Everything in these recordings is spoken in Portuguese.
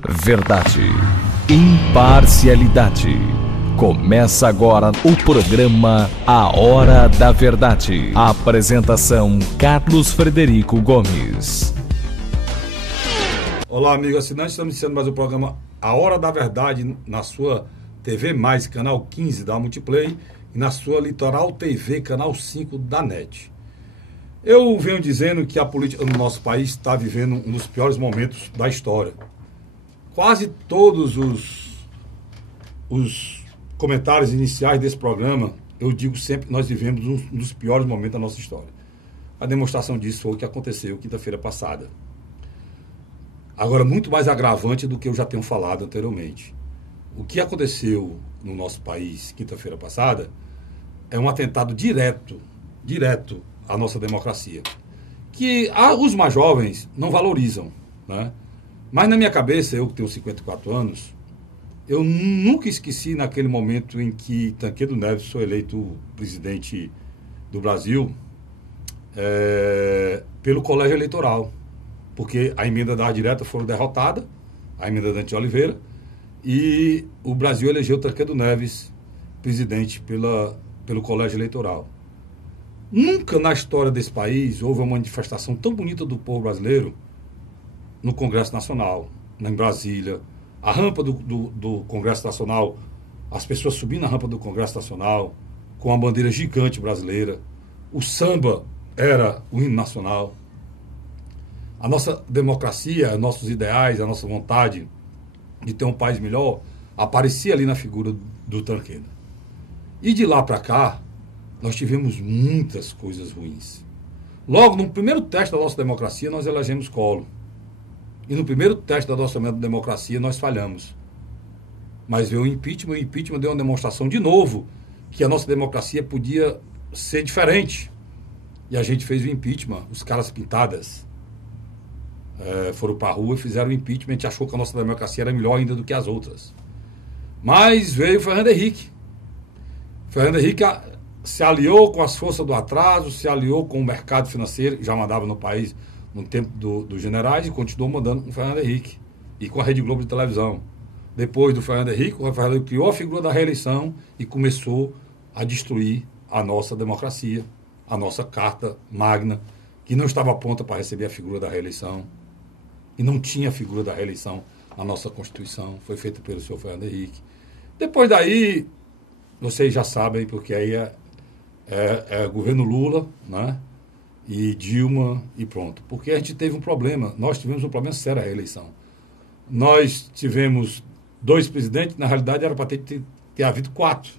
Verdade, imparcialidade. Começa agora o programa A Hora da Verdade. A apresentação: Carlos Frederico Gomes. Olá, amigo assinante, estamos iniciando mais o programa A Hora da Verdade na sua TV+, canal 15 da Multiplay, e na sua Litoral TV, canal 5 da NET. Eu venho dizendo que a política no nosso país está vivendo um dos piores momentos da história. Quase todos os comentários iniciais desse programa, eu digo sempre que nós vivemos um dos piores momentos da nossa história. A demonstração disso foi o que aconteceu quinta-feira passada. Agora, muito mais agravante do que eu já tenho falado anteriormente. O que aconteceu no nosso país quinta-feira passada é um atentado direto à nossa democracia, que os mais jovens não valorizam, né? Mas na minha cabeça, eu que tenho 54 anos, eu nunca esqueci naquele momento em que Tancredo Neves foi eleito presidente do Brasil pelo colégio eleitoral, porque a emenda da direta foi derrotada, a emenda da Dante Oliveira, e o Brasil elegeu Tancredo Neves presidente pelo colégio eleitoral. Nunca na história desse país houve uma manifestação tão bonita do povo brasileiro no Congresso Nacional, em Brasília. A rampa do Congresso Nacional, as pessoas subindo a rampa do Congresso Nacional com a bandeira gigante brasileira. O samba era o hino nacional. A nossa democracia, nossos ideais, a nossa vontade de ter um país melhor aparecia ali na figura do Tancredo. E de lá para cá, nós tivemos muitas coisas ruins. Logo, no primeiro teste da nossa democracia, nós elegemos Collor. E no primeiro teste da nossa democracia, nós falhamos. Mas veio o impeachment deu uma demonstração de novo que a nossa democracia podia ser diferente. E a gente fez o impeachment, os caras pintadas foram para a rua e fizeram o impeachment. A gente achou que a nossa democracia era melhor ainda do que as outras. Mas veio o Fernando Henrique. Fernando Henrique se aliou com as forças do atraso, se aliou com o mercado financeiro, que já mandava no país no tempo dos generais, e continuou mandando com o Fernando Henrique e com a Rede Globo de televisão. Depois do Fernando Henrique, o Fernando Henrique criou a figura da reeleição e começou a destruir a nossa democracia, a nossa carta magna, que não estava pronta para receber a figura da reeleição, e não tinha a figura da reeleição na nossa Constituição, foi feita pelo senhor Fernando Henrique. Depois daí, vocês já sabem, porque aí é governo Lula, né? E Dilma e pronto. Porque a gente teve um problema, nós tivemos um problema sério a reeleição. Nós tivemos 2 presidentes, na realidade era para ter havido 4.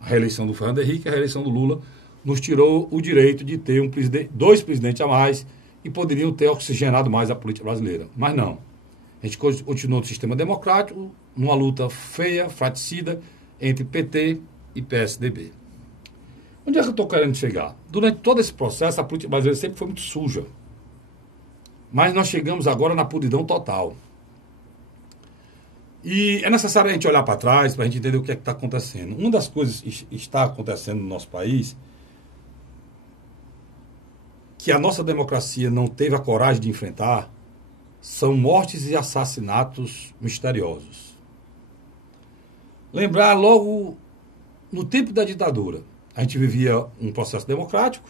A reeleição do Fernando Henrique e a reeleição do Lula nos tirou o direito de ter 2 presidentes a mais e poderiam ter oxigenado mais a política brasileira. Mas não. A gente continuou no sistema democrático, numa luta feia, fratricida, entre PT e PSDB. Onde é que eu estou querendo chegar? Durante todo esse processo, a política brasileira sempre foi muito suja. Mas nós chegamos agora na podridão total. E é necessário a gente olhar para trás para a gente entender o que é que está acontecendo. Uma das coisas que está acontecendo no nosso país, que a nossa democracia não teve a coragem de enfrentar, são mortes e assassinatos misteriosos. Lembrar logo no tempo da ditadura. A gente vivia um processo democrático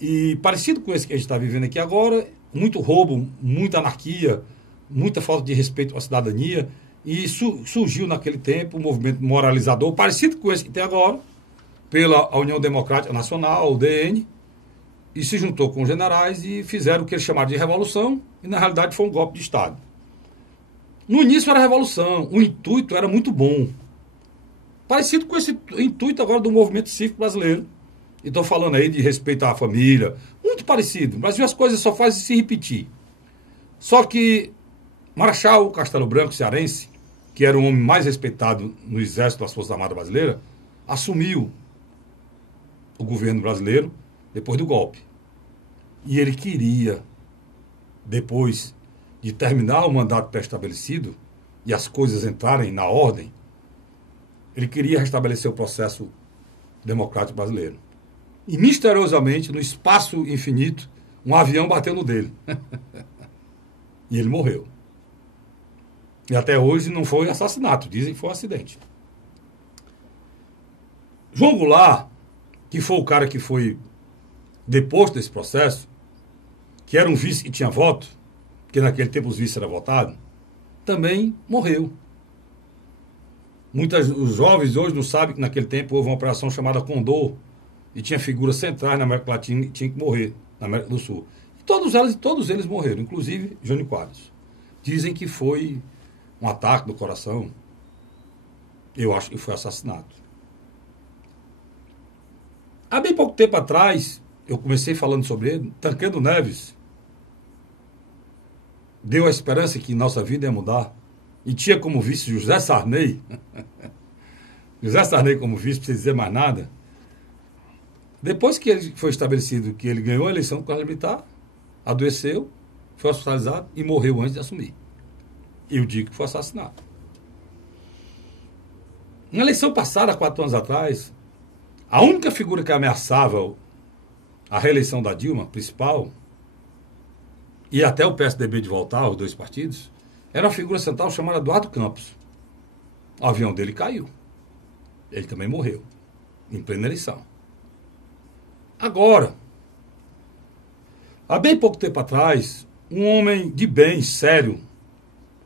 e parecido com esse que a gente está vivendo aqui agora, muito roubo, muita anarquia, muita falta de respeito à cidadania, e surgiu naquele tempo um movimento moralizador parecido com esse que tem agora, pela União Democrática Nacional, o DN, e se juntou com os generais e fizeram o que eles chamaram de revolução, e na realidade foi um golpe de Estado. No início era revolução, o intuito era muito bom. Parecido com esse intuito agora do movimento cívico brasileiro. E estou falando aí de respeitar a família. Muito parecido. No Brasil as coisas só fazem se repetir. Só que Marechal Castelo Branco, cearense, que era o homem mais respeitado no Exército das Forças Armadas Brasileiras, assumiu o governo brasileiro depois do golpe. E ele queria, depois de terminar o mandato pré-estabelecido e as coisas entrarem na ordem, ele queria restabelecer o processo democrático brasileiro. E, misteriosamente, no espaço infinito, um avião bateu no dele. E ele morreu. E até hoje não foi assassinato, dizem que foi um acidente. João Goulart, que foi o cara que foi deposto desse processo, que era um vice e tinha voto, porque naquele tempo os vices eram votados, também morreu. Os jovens hoje não sabem que naquele tempo houve uma operação chamada Condor, e tinha figuras centrais na América Latina e tinha que morrer na América do Sul. Todos eles morreram, inclusive Jânio Quadros. Dizem que foi um ataque do coração. Eu acho que foi assassinato. Há bem pouco tempo atrás, eu comecei falando sobre ele, Tancredo Neves deu a esperança que nossa vida ia mudar. E tinha como vice José Sarney. José Sarney como vice, não precisa dizer mais nada. Depois que ele foi estabelecido que ele ganhou a eleição do Colégio Militar, adoeceu, foi hospitalizado e morreu antes de assumir. Eu digo que foi assassinado. Na eleição passada, 4 anos atrás, a única figura que ameaçava a reeleição da Dilma, principal, e até o PSDB de voltar, os dois partidos, era uma figura central chamada Eduardo Campos. O avião dele caiu. Ele também morreu, em plena eleição. Agora, há bem pouco tempo atrás, um homem de bem, sério,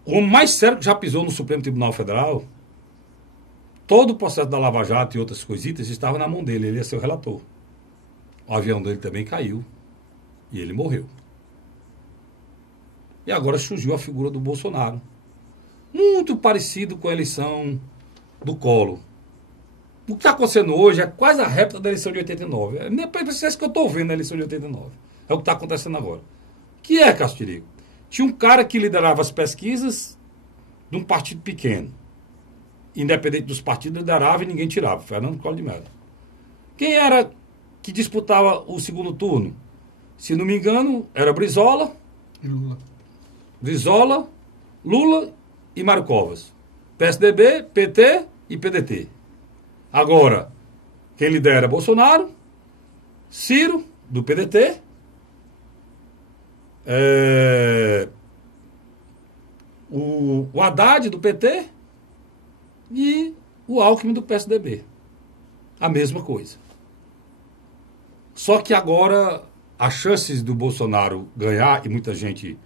o homem mais sério que já pisou no Supremo Tribunal Federal, todo o processo da Lava Jato e outras coisitas estava na mão dele, ele ia ser o relator. O avião dele também caiu e ele morreu. E agora surgiu a figura do Bolsonaro. Muito parecido com a eleição do Collor. O que está acontecendo hoje é quase a réplica da eleição de 89. É isso que eu estou vendo na eleição de 89. É o que está acontecendo agora. Que é, Castirico? Tinha um cara que liderava as pesquisas de um partido pequeno. Independente dos partidos, liderava e ninguém tirava. Fernando Collor de Mello. Quem era que disputava o segundo turno? Se não me engano, era Brizola e Lula. Brizola, Lula e Mário Covas. PSDB, PT e PDT. Agora, quem lidera é Bolsonaro, Ciro, do PDT, o Haddad, do PT, e o Alckmin, do PSDB. A mesma coisa. Só que agora, as chances do Bolsonaro ganhar, e muita gente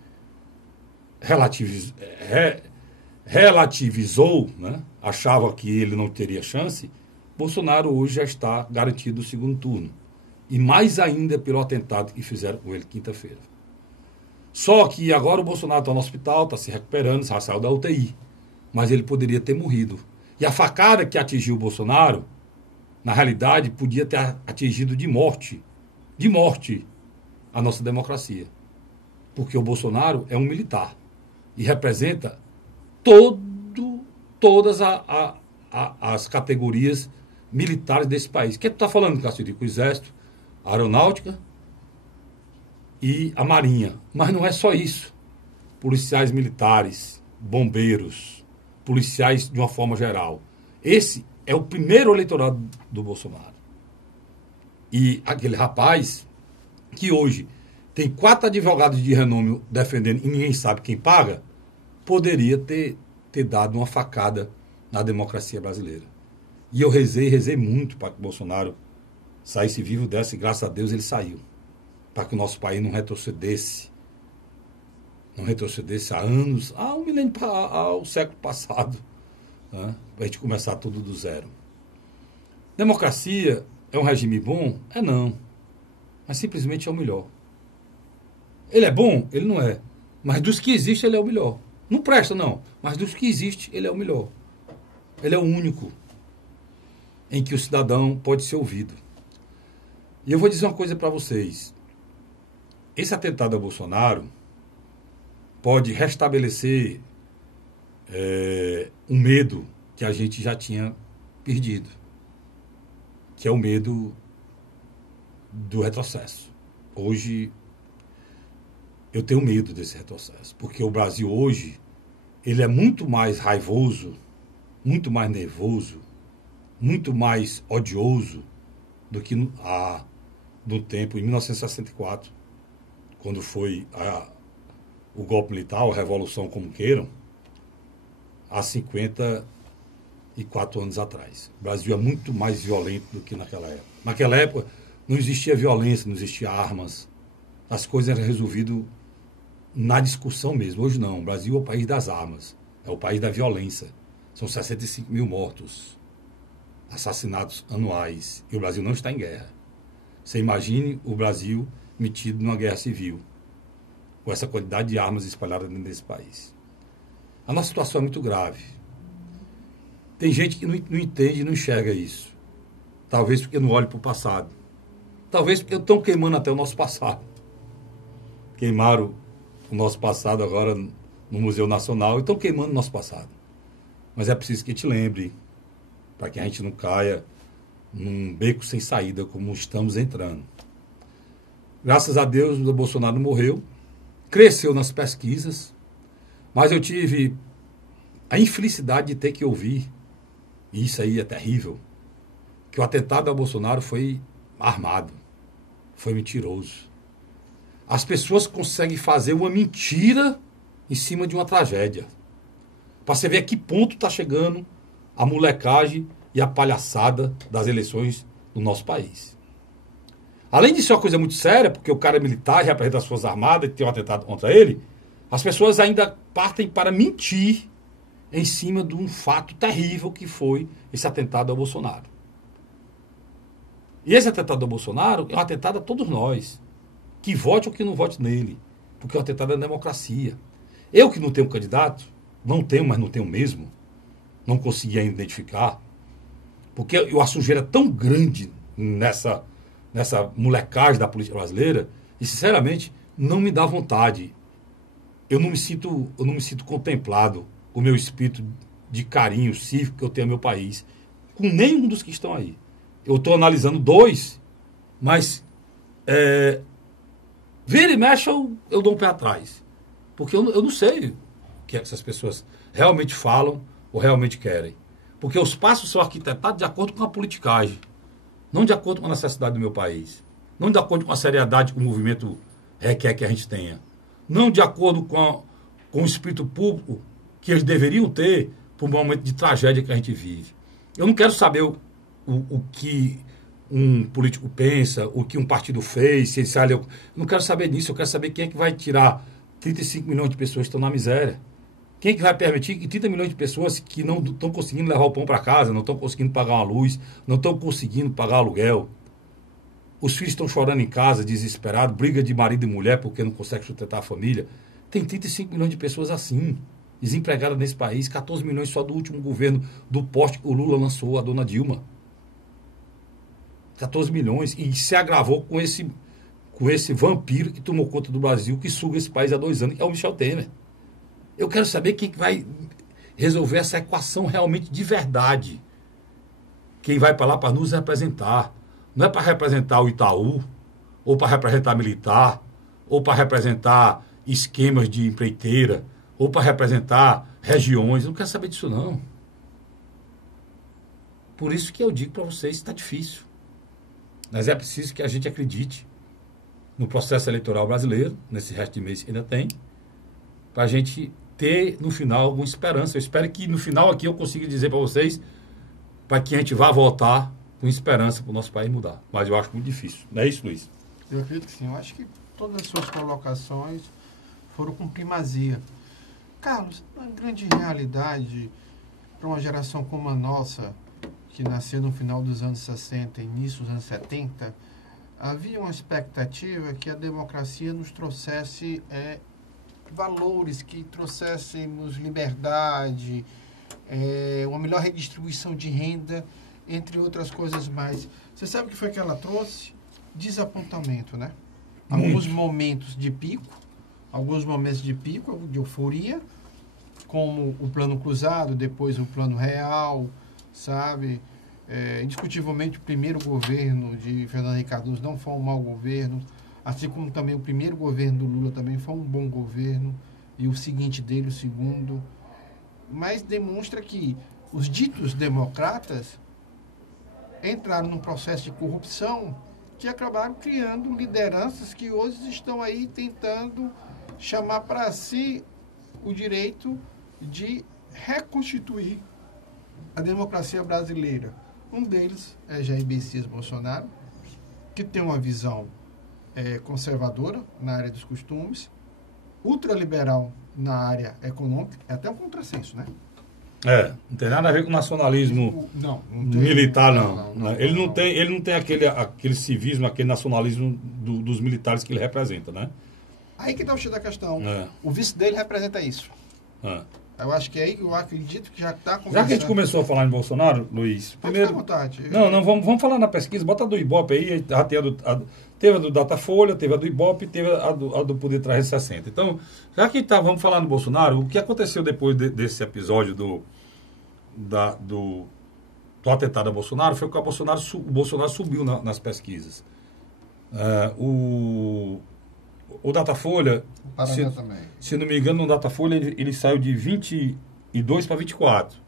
relativizou, né? Achava que ele não teria chance, Bolsonaro hoje já está garantido o segundo turno. E mais ainda pelo atentado que fizeram com ele quinta-feira. Só que agora o Bolsonaro está no hospital, está se recuperando, já saiu da UTI. Mas ele poderia ter morrido. E a facada que atingiu o Bolsonaro, na realidade, podia ter atingido de morte a nossa democracia. Porque o Bolsonaro é um militar. E representa todas as categorias militares desse país. O que tu está falando, Castirico? O Exército, a Aeronáutica e a Marinha. Mas não é só isso. Policiais militares, bombeiros, policiais de uma forma geral. Esse é o primeiro eleitorado do Bolsonaro. E aquele rapaz que hoje tem 4 advogados de renome defendendo e ninguém sabe quem paga, poderia ter dado uma facada na democracia brasileira. E eu rezei muito para que o Bolsonaro saísse vivo dessa, e graças a Deus ele saiu. Para que o nosso país não retrocedesse há anos, há um milênio, ao século passado, né? Para a gente começar tudo do zero. Democracia é um regime bom? É não. Mas simplesmente é o melhor. Ele é bom? Ele não é. Mas dos que existem, ele é o melhor. Não presta, não. Mas dos que existem, ele é o melhor. Ele é o único em que o cidadão pode ser ouvido. E eu vou dizer uma coisa para vocês. Esse atentado a Bolsonaro pode restabelecer um medo que a gente já tinha perdido, que é o medo do retrocesso. Hoje, eu tenho medo desse retrocesso, porque o Brasil hoje, ele é muito mais raivoso, muito mais nervoso, muito mais odioso do que no tempo, em 1964, quando foi o golpe militar, a revolução, como queiram. há 54 anos atrás. O Brasil é muito mais violento do que naquela época. Naquela época não existia violência, não existia armas. As coisas eram resolvidas na discussão mesmo. Hoje não. O Brasil é o país das armas. É o país da violência. São 65 mil mortos, assassinatos anuais. E o Brasil não está em guerra. Você imagine o Brasil metido numa guerra civil, com essa quantidade de armas espalhadas dentro desse país. A nossa situação é muito grave. Tem gente que não entende e não enxerga isso. Talvez porque não olha para o passado. Talvez porque estão queimando até o nosso passado. Queimaram o nosso passado agora no Museu Nacional e estão queimando o nosso passado. Mas é preciso que te lembre, para que a gente não caia num beco sem saída como estamos entrando. Graças a Deus, o Bolsonaro morreu, cresceu nas pesquisas, mas eu tive a infelicidade de ter que ouvir, e isso aí é terrível, que o atentado ao Bolsonaro foi armado, foi mentiroso. As pessoas conseguem fazer uma mentira em cima de uma tragédia. Para você ver a que ponto está chegando a molecagem e a palhaçada das eleições do nosso país. Além de ser uma coisa muito séria, porque o cara é militar, representa as Forças Armadas e tem um atentado contra ele, as pessoas ainda partem para mentir em cima de um fato terrível que foi esse atentado ao Bolsonaro. E esse atentado ao Bolsonaro é um atentado a todos nós, que vote ou que não vote nele, porque é um atentado à democracia. Eu que não tenho candidato, não tenho, mas não tenho mesmo, não consegui ainda identificar, porque a sujeira é tão grande nessa molecagem da política brasileira, e sinceramente não me dá vontade. Eu não me sinto contemplado com o meu espírito de carinho cívico que eu tenho ao meu país, com nenhum dos que estão aí. Eu estou analisando dois, mas vira e mexe eu dou um pé atrás, porque eu não sei o que essas pessoas realmente falam ou realmente querem, porque os passos são arquitetados de acordo com a politicagem, não de acordo com a necessidade do meu país, não de acordo com a seriedade que o movimento requer que a gente tenha, não de acordo com o espírito público que eles deveriam ter para o momento de tragédia que a gente vive. Eu não quero saber o que um político pensa, o que um partido fez, se ele sai. Eu não quero saber disso, eu quero saber quem é que vai tirar 35 milhões de pessoas que estão na miséria. Quem é que vai permitir que 30 milhões de pessoas que não estão conseguindo levar o pão para casa, não estão conseguindo pagar uma luz, não estão conseguindo pagar aluguel. Os filhos estão chorando em casa, desesperados, briga de marido e mulher porque não consegue sustentar a família. Tem 35 milhões de pessoas assim, desempregadas nesse país, 14 milhões só do último governo do poste que o Lula lançou, a dona Dilma. 14 milhões, e se agravou com esse vampiro que tomou conta do Brasil, que suga esse país há 2 anos, que é o Michel Temer. Eu quero saber quem vai resolver essa equação realmente de verdade. Quem vai para lá para nos representar. Não é para representar o Itaú, ou para representar militar, ou para representar esquemas de empreiteira, ou para representar regiões. Eu não quero saber disso, não. Por isso que eu digo para vocês, está difícil. Mas é preciso que a gente acredite no processo eleitoral brasileiro, nesse resto de mês que ainda tem, para a gente ter, no final, alguma esperança. Eu espero que, no final, aqui eu consiga dizer para vocês, para que a gente vá votar com esperança para o nosso país mudar. Mas eu acho muito difícil. Não é isso, Luiz? Eu acredito que sim. Eu acho que todas as suas colocações foram com primazia. Carlos, na grande realidade, para uma geração como a nossa, que nasceu no final dos anos 60 e início dos anos 70, havia uma expectativa que a democracia nos trouxesse valores, que trouxéssemos liberdade, uma melhor redistribuição de renda, entre outras coisas mais. Você sabe o que foi que ela trouxe? Desapontamento, né? Alguns momentos de pico, de euforia, como o plano cruzado, depois o plano real, sabe? Indiscutivelmente, o primeiro governo de Fernando Henrique Cardoso não foi um mau governo, assim como também o primeiro governo do Lula também foi um bom governo, e o seguinte dele, o segundo. Mas demonstra que os ditos democratas entraram num processo de corrupção que acabaram criando lideranças que hoje estão aí tentando chamar para si o direito de reconstituir a democracia brasileira. Um deles é Jair Messias Bolsonaro, que tem uma visão conservadora na área dos costumes, ultraliberal na área econômica, é até um contrassenso, né? Não tem nada a ver com nacionalismo militar, não. Ele não tem aquele civismo, aquele nacionalismo dos militares que ele representa, né? Aí que está o X da questão. O vice dele representa isso. Eu acho que aí eu acredito que já está conversando. Já que a gente começou a falar em Bolsonaro, Luiz, primeiro... Fica à vontade. Não, vamos falar na pesquisa, bota a do Ibope aí, já teve a do Datafolha, teve a do Ibope, teve a do Poder 360. Então, já que vamos falar no Bolsonaro, o que aconteceu depois desse episódio do atentado a Bolsonaro foi que o Bolsonaro subiu nas pesquisas. O Datafolha, se não me engano, no Datafolha ele saiu de 22 para 24.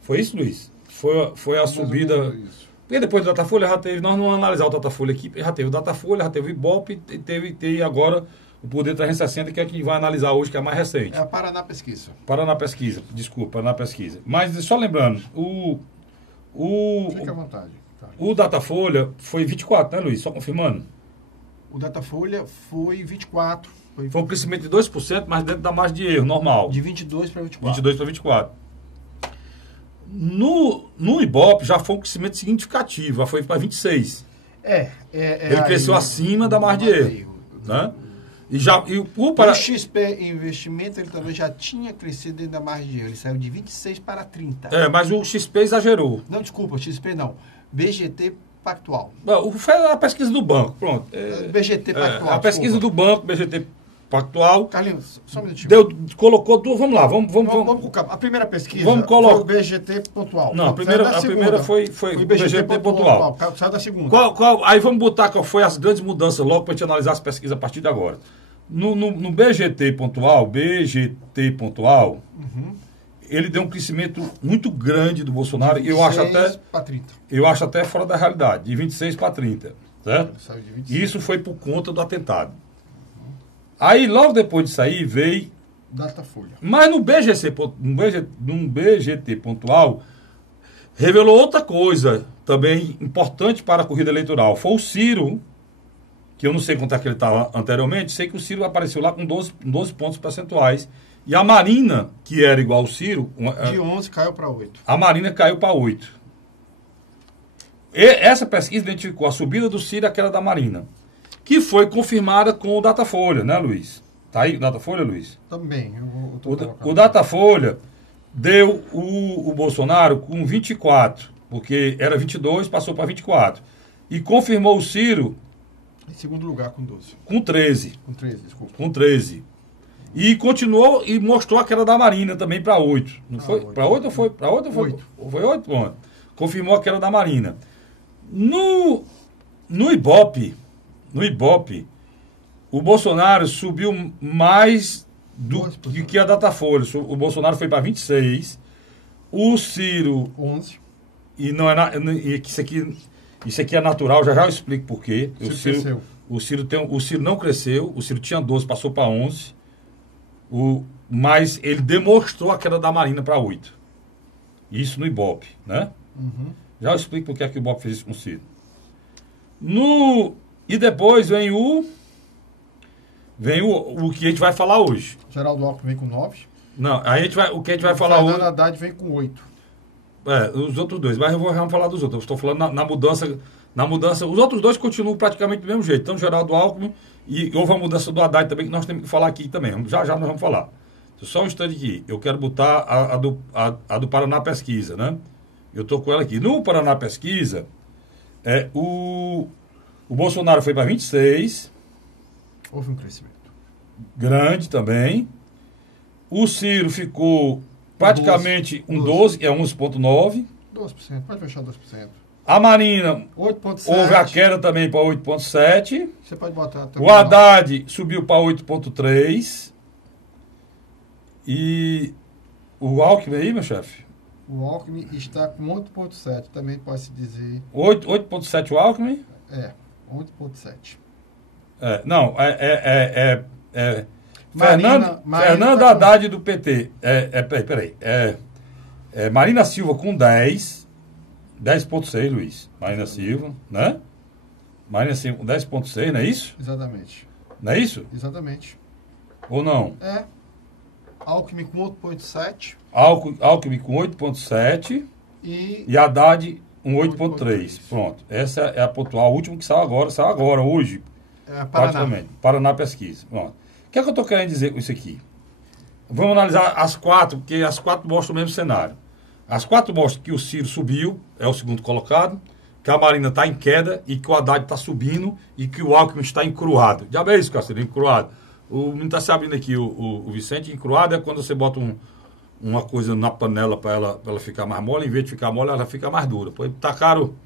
Foi isso, Luiz? Foi a subida... E depois do Datafolha já teve... Nós não vamos analisar o Datafolha aqui, já teve o Datafolha, já teve o Ibope, teve agora o Poder 360, que é quem vai analisar hoje, que é a mais recente. É a Paraná Pesquisa. Paraná Pesquisa. Mas só lembrando, Fique à vontade. Tá. O Datafolha foi 24, né, Luiz? Só confirmando. O Datafolha foi 24. Foi um crescimento de 2%, mas dentro da margem de erro, normal. De 22 para 24. 22 para 24. No Ibope já foi um crescimento significativo, já foi para 26. Ele cresceu acima da margem de erro. Né? O XP Investimento ele também já tinha crescido dentro da margem de erro. Ele saiu de 26 para 30. Mas o XP exagerou. Não, desculpa, XP não. BGT Pactual. Foi a pesquisa do banco, pronto. BGT Pactual. A pesquisa do banco, BGT Pactual. Carlinhos, só um minutinho. Colocou duas. Vamos lá, vamos com calma. A primeira pesquisa foi o BGT Pontual. Não, a primeira foi o BGT Pontual. Sai da segunda. Aí vamos botar qual foi as grandes mudanças logo para a gente analisar as pesquisas a partir de agora. No BGT Pontual, ele deu um crescimento muito grande do Bolsonaro. Eu acho até fora da realidade, de 26 para 30. Certo? Isso foi por conta do atentado. Aí, logo depois disso aí, veio... Datafolha. Mas no BGT Pontual, revelou outra coisa também importante para a corrida eleitoral. Foi o Ciro, que eu não sei quanto é que ele estava anteriormente, sei que o Ciro apareceu lá com 12 pontos percentuais. E a Marina, que era igual ao Ciro... De 11 caiu para 8. A Marina caiu para 8. Essa pesquisa identificou a subida do Ciro e a queda da Marina, que foi confirmada com o Datafolha, né, Luiz? Tá aí o Datafolha, Luiz? Também. O Datafolha deu o Bolsonaro com 24, porque era 22, passou para 24. E confirmou o Ciro... Em segundo lugar, com 12. Com 13. Com 13, desculpa. Com 13. E continuou e mostrou a queda da Marina também para 8. Não foi? Para 8 ou foi? Para 8 ou foi? 8. Foi 8? Bom, confirmou a queda da Marina. No Ibope, o Bolsonaro subiu mais do que a Datafolha. O Bolsonaro foi para 26. O Ciro... 11. E não é... Isso aqui é natural, já eu explico por quê. O Ciro não cresceu, o Ciro tinha 12, passou para 11. Mas ele demonstrou a queda da Marina para 8. Isso no Ibope, né? Já eu explico por que o Ibope fez isso com o Ciro. E depois vem o que a gente vai falar hoje. Geraldo Alckmin vem com 9. Não, o que a gente vai falar hoje... Fernando Haddad vem com 8. Os outros dois, mas vamos falar dos outros. Eu estou falando na mudança. Os outros dois continuam praticamente do mesmo jeito. Então, Geraldo Alckmin e houve a mudança do Haddad também, que nós temos que falar aqui também. Já nós vamos falar. Só um instante aqui. Eu quero botar a do Paraná Pesquisa, né? Eu estou com ela aqui. No Paraná Pesquisa, o Bolsonaro foi para 26. Houve um crescimento. Grande também. O Ciro ficou praticamente 12, é 11,9%. 12%, pode fechar 2%. A Marina 8,7%. houve a queda também para 8,7%. Você pode botar também. O Haddad subiu para 8,3%. E o Alckmin aí, meu chefe? O Alckmin está com 8,7%, também pode-se dizer. 8,7% o Alckmin? 8,7%. Fernando Haddad do PT. Peraí. Marina Silva com 10,6, Luiz. Marina Silva, né? Marina Silva com 10,6, não é isso? Exatamente. Não é isso? Exatamente. Ou não? Alckmin com 8,7. Alckmin com 8,7 e Haddad com 8,3. Pronto. Essa é a pontual, a última que saiu agora, hoje. Praticamente. Paraná Pesquisa. Pronto. O que é que eu estou querendo dizer com isso aqui? Vamos analisar as quatro, porque as quatro mostram o mesmo cenário. As quatro mostram que o Ciro subiu, é o segundo colocado, que a Marina está em queda e que o Haddad está subindo e que o Alckmin está encruado. Já é isso, Cacete, encruado. O menino está se abrindo aqui, o Vicente, encruado é quando você bota uma coisa na panela para ela ficar mais mole, em vez de ficar mole, ela fica mais dura. Pois tá caro.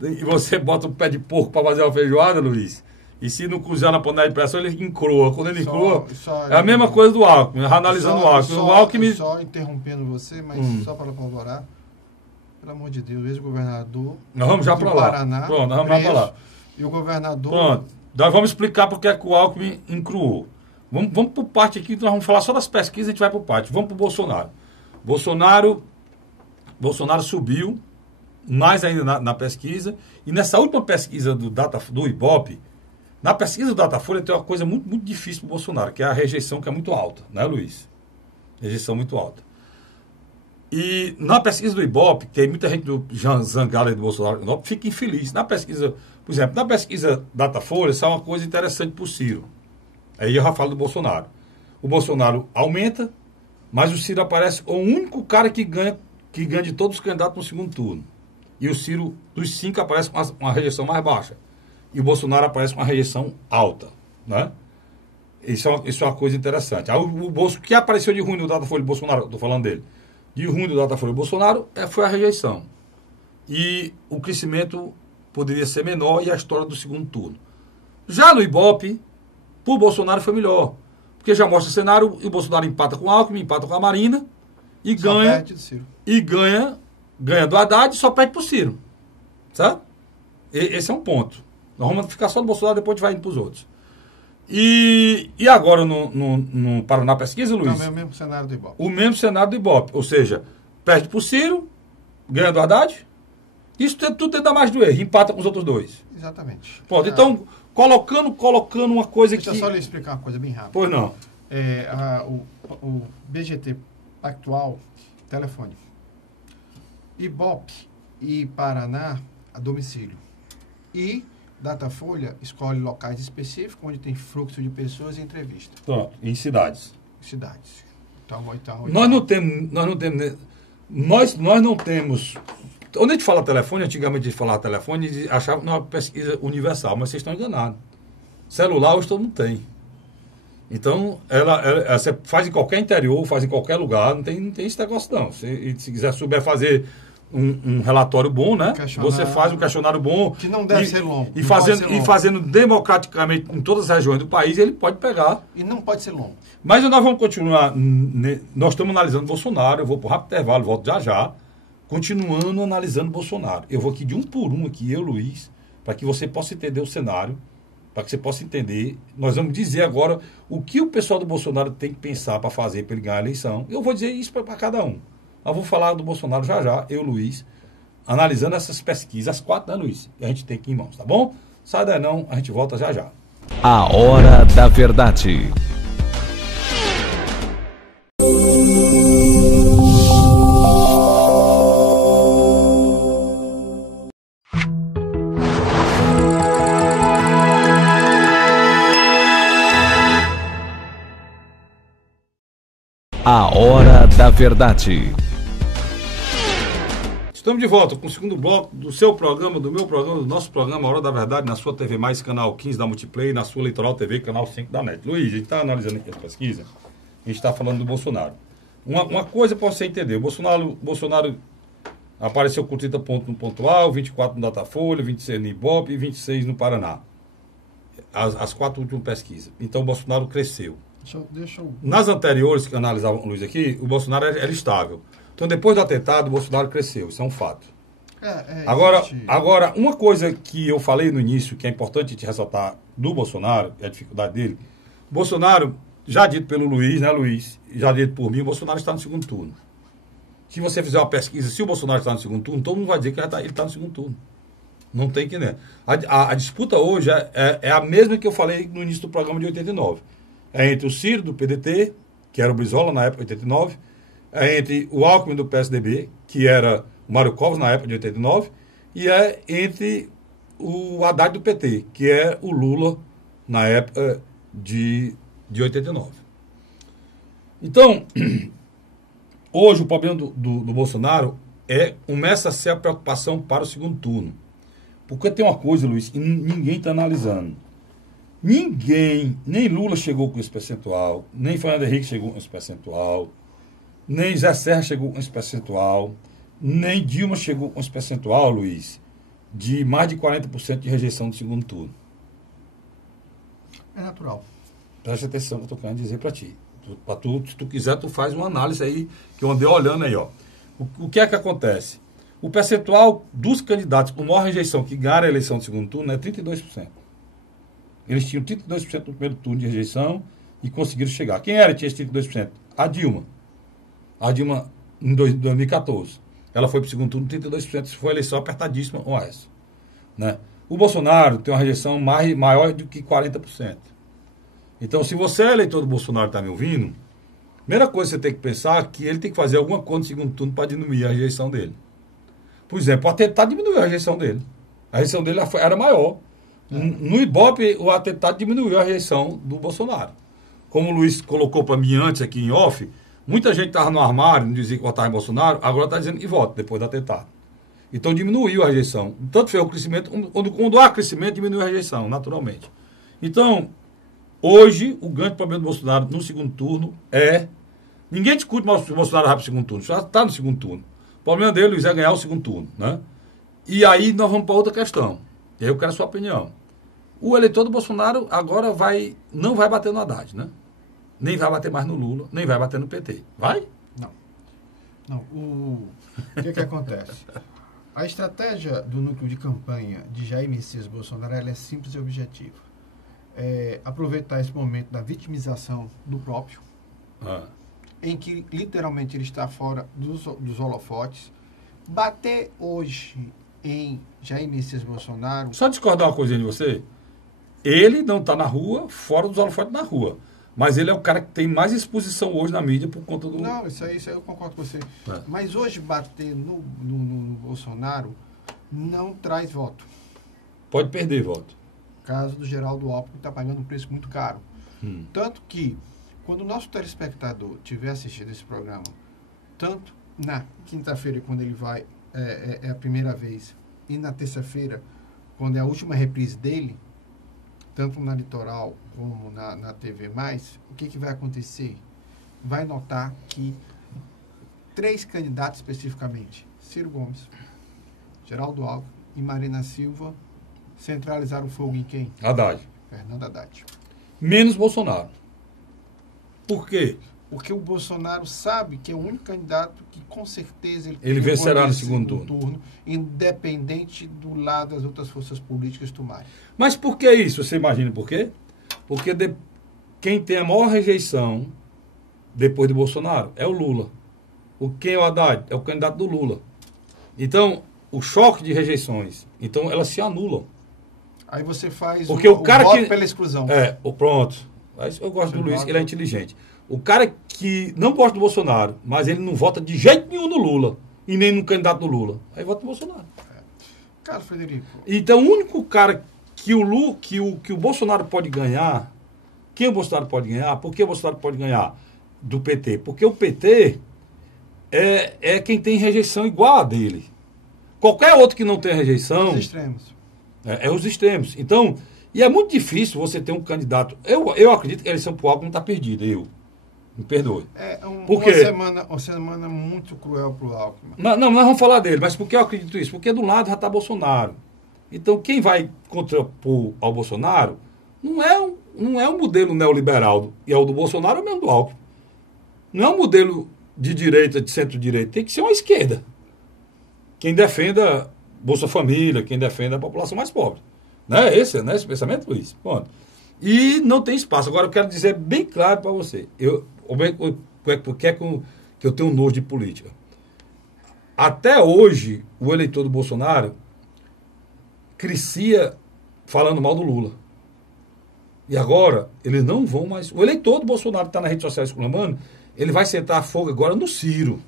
E você bota um pé de porco para fazer uma feijoada, Luiz, e se não cozinhar na panela de pressão, ele encroa. Quando ele encroa, é a mesma coisa do Alckmin, analisando o Alckmin. O Alckmin... Só interrompendo você, mas só para corroborar, pelo amor de Deus, ex-governador. Nós vamos já para lá. Paraná, pronto, nós vamos já para lá. E o governador. Pronto, nós vamos explicar porque é que o Alckmin encruou. Vamos por parte aqui, nós vamos falar só das pesquisas, a gente vai por parte. Vamos para o Bolsonaro. Bolsonaro subiu mais ainda na pesquisa. E nessa última pesquisa do Ibope, na pesquisa do Datafolha tem uma coisa muito, muito difícil para o Bolsonaro, que é a rejeição, que é muito alta, né, Luiz? Rejeição muito alta. E na pesquisa do Ibope, tem muita gente zangada do Bolsonaro, fica infeliz. Na pesquisa, por exemplo, na pesquisa Datafolha, isso é uma coisa interessante para o Ciro. Aí eu já falo do Bolsonaro. O Bolsonaro aumenta, mas o Ciro aparece o único cara que ganha de todos os candidatos no segundo turno. E o Ciro, dos 5, aparece com uma rejeição mais baixa. E o Bolsonaro aparece com uma rejeição alta, né? Isso é uma coisa interessante. Aí o que apareceu de ruim no Datafolha do Bolsonaro, estou falando dele, de ruim do Datafolha do Bolsonaro foi a rejeição. E o crescimento poderia ser menor e a história do segundo turno. Já no Ibope, para o Bolsonaro foi melhor. Porque já mostra o cenário, e o Bolsonaro empata com o Alckmin, empata com a Marina, e só ganha. E ganha do Haddad e só perde para o Ciro. Sabe? Esse é um ponto. Nós vamos ficar só no Bolsonaro, depois a gente vai indo para os outros. E agora no Paraná Pesquisa, Luiz? Também é o mesmo cenário do Ibope. O mesmo cenário do Ibope. Ou seja, perde para o Ciro, ganha do Haddad. Isso tudo tenta mais do erro, empata com os outros dois. Exatamente. Pronto, então, colocando uma coisa Deixa que... eu só lhe explicar uma coisa bem rápida. Pois não. O BGT Pactual, telefone. Ibope e Paraná, a domicílio. E Datafolha escolhe locais específicos, onde tem fluxo de pessoas e entrevista. Pronto, em cidades. Cidades. Então, nós não temos... Quando a gente fala telefone, antigamente a gente falava telefone e achava uma pesquisa universal, mas vocês estão enganados. Celular hoje todo mundo tem. Então, você faz em qualquer interior, faz em qualquer lugar, não tem esse negócio não. Se quiser souber fazer um relatório bom, né? Você faz um questionário bom. Que não deve ser longo. E fazendo democraticamente em todas as regiões do país, ele pode pegar. E não pode ser longo. Mas nós vamos continuar. Nós estamos analisando Bolsonaro, eu vou para o rápido intervalo, volto já. Continuando analisando Bolsonaro. Eu vou aqui de um por um, eu, Luiz, para que você possa entender o cenário, para que você possa entender. Nós vamos dizer agora o que o pessoal do Bolsonaro tem que pensar para fazer para ele ganhar a eleição. Eu vou dizer isso para cada um. Nós vamos falar do Bolsonaro já, eu, Luiz, analisando essas pesquisas, as 4, né, Luiz? Que a gente tem aqui em mãos, tá bom? Sai daí não, a gente volta já. A Hora da Verdade. A Hora da Verdade. Estamos de volta com o segundo bloco do seu programa, do meu programa, do nosso programa A Hora da Verdade, na sua TV Mais, canal 15 da Multiplay, na sua Litoral TV, canal 5 da NET. Luiz, a gente está analisando aqui as pesquisas, a gente está falando do Bolsonaro. Uma coisa para você entender, o Bolsonaro apareceu com 30 pontos no Pontual, 24 no Datafolha, 26 no Ibope e 26 no Paraná. As 4 últimas pesquisas. Então o Bolsonaro cresceu. Deixa eu... Nas anteriores que analisavam o Luiz aqui, o Bolsonaro era estável. Então, depois do atentado, o Bolsonaro cresceu. Isso é um fato. Agora, uma coisa que eu falei no início, que é importante te ressaltar do Bolsonaro, é a dificuldade dele. Bolsonaro, já dito pelo Luiz, né, Luiz? Já dito por mim, o Bolsonaro está no segundo turno. Se você fizer uma pesquisa, se o Bolsonaro está no segundo turno, todo mundo vai dizer que ele está no segundo turno. Não tem que, né? A disputa hoje é a mesma que eu falei no início do programa de 89. É entre o Ciro, do PDT, que era o Brizola na época de 89, é entre o Alckmin, do PSDB, que era o Mário Covas na época de 89, e é entre o Haddad do PT, que é o Lula na época de 89. Então, hoje o problema do Bolsonaro começa a ser a preocupação para o segundo turno. Porque tem uma coisa, Luiz, que ninguém está analisando. Ninguém, nem Lula chegou com esse percentual, nem Fernando Henrique chegou com esse percentual, nem Zé Serra chegou com esse percentual, nem Dilma chegou com esse percentual, Luiz, de mais de 40% de rejeição do segundo turno. É natural. Presta atenção que eu estou querendo dizer para ti. Se tu quiser, tu faz uma análise aí, que eu andei olhando aí, ó. O que é que acontece? O percentual dos candidatos com maior rejeição que ganharam a eleição do segundo turno é 32%. Eles tinham 32% no primeiro turno de rejeição e conseguiram chegar. Quem era que tinha esse 32%? A Dilma. A Dilma, em 2014. Ela foi para o segundo turno 32%. Isso foi uma eleição apertadíssima com essa. Né? O Bolsonaro tem uma rejeição maior do que 40%. Então, se você é eleitor do Bolsonaro e está me ouvindo, a primeira coisa que você tem que pensar é que ele tem que fazer alguma coisa no segundo turno para diminuir a rejeição dele. Por exemplo, o atentado diminuiu a rejeição dele. A rejeição dele era maior. No Ibope, o atentado diminuiu a rejeição do Bolsonaro. Como o Luiz colocou para mim antes aqui em off, muita gente estava no armário, não dizia que votava em Bolsonaro, agora está dizendo que vota depois do atentado. Então diminuiu a rejeição. Tanto foi o crescimento, quando há crescimento, diminui a rejeição, naturalmente. Então, hoje, o grande problema do Bolsonaro no segundo turno é... Ninguém discute mais se o Bolsonaro vai para o segundo turno, já está no segundo turno. O problema dele, Luiz, é ganhar o segundo turno, né? E aí nós vamos para outra questão. Eu quero a sua opinião. O eleitor do Bolsonaro agora não vai bater no Haddad, né? Nem vai bater mais no Lula, nem vai bater no PT. Vai? Não. O que acontece? A estratégia do núcleo de campanha de Jair Messias Bolsonaro ela é simples e objetiva. Aproveitar esse momento da vitimização do próprio, em que literalmente ele está fora dos holofotes, bater hoje em Jair Messias Bolsonaro... Só discordar uma coisinha de você, ele não está na rua, fora dos holofotes na rua, mas ele é o cara que tem mais exposição hoje na mídia por conta do... Não, isso aí eu concordo com você. Mas hoje bater no Bolsonaro não traz voto. Pode perder voto. Caso do Geraldo Alckmin, que está pagando um preço muito caro. Tanto que, quando o nosso telespectador tiver assistido esse programa, tanto na quinta-feira, quando ele vai, é a primeira vez, e na terça-feira, quando é a última reprise dele, tanto na Litoral como na TV+, o que vai acontecer? Vai notar que 3 candidatos especificamente, Ciro Gomes, Geraldo Alckmin e Marina Silva, centralizaram o fogo em quem? Haddad. Fernando Haddad. Menos Bolsonaro. Por quê? Porque o Bolsonaro sabe que é o único candidato que, com certeza, ele vencerá no segundo turno, independente do lado das outras forças políticas tomarem. Mas por que isso? Você imagina por quê? Porque quem tem a maior rejeição depois do Bolsonaro é o Lula. Quem é o Haddad? É o candidato do Lula. Então, o choque de rejeições, então elas se anulam. Aí você faz porque o cara voto pela exclusão. Pronto. Eu gosto do Luiz, que ele é inteligente. O cara que não gosta do Bolsonaro, mas ele não vota de jeito nenhum no Lula, e nem no candidato do Lula, aí vota no Bolsonaro. Cara, Frederico... Então, o único cara que o Bolsonaro pode ganhar, quem o Bolsonaro pode ganhar? Por que o Bolsonaro pode ganhar do PT? Porque o PT é quem tem rejeição igual a dele. Qualquer outro que não tenha rejeição... Os extremos. Os extremos. Então, e é muito difícil você ter um candidato... Eu acredito que a eleição pro Alckmin está perdida, me perdoe. Uma semana muito cruel pro Alckmin. Não, nós vamos falar dele, mas por que eu acredito isso? Porque do lado já está Bolsonaro. Então, quem vai contrapor ao Bolsonaro não é um modelo neoliberal, e é o do Bolsonaro é o mesmo do Alckmin. Não é um modelo de direita, de centro-direita, tem que ser uma esquerda. Quem defenda Bolsa Família, quem defenda a população mais pobre. Não é esse pensamento, Luiz? Bom, E não tem espaço. Agora, eu quero dizer bem claro para você. Por que eu tenho nojo de política? Até hoje, o eleitor do Bolsonaro crescia falando mal do Lula. E agora, eles não vão mais... O eleitor do Bolsonaro que está nas redes sociais exclamando, ele vai sentar a fogo agora no Ciro,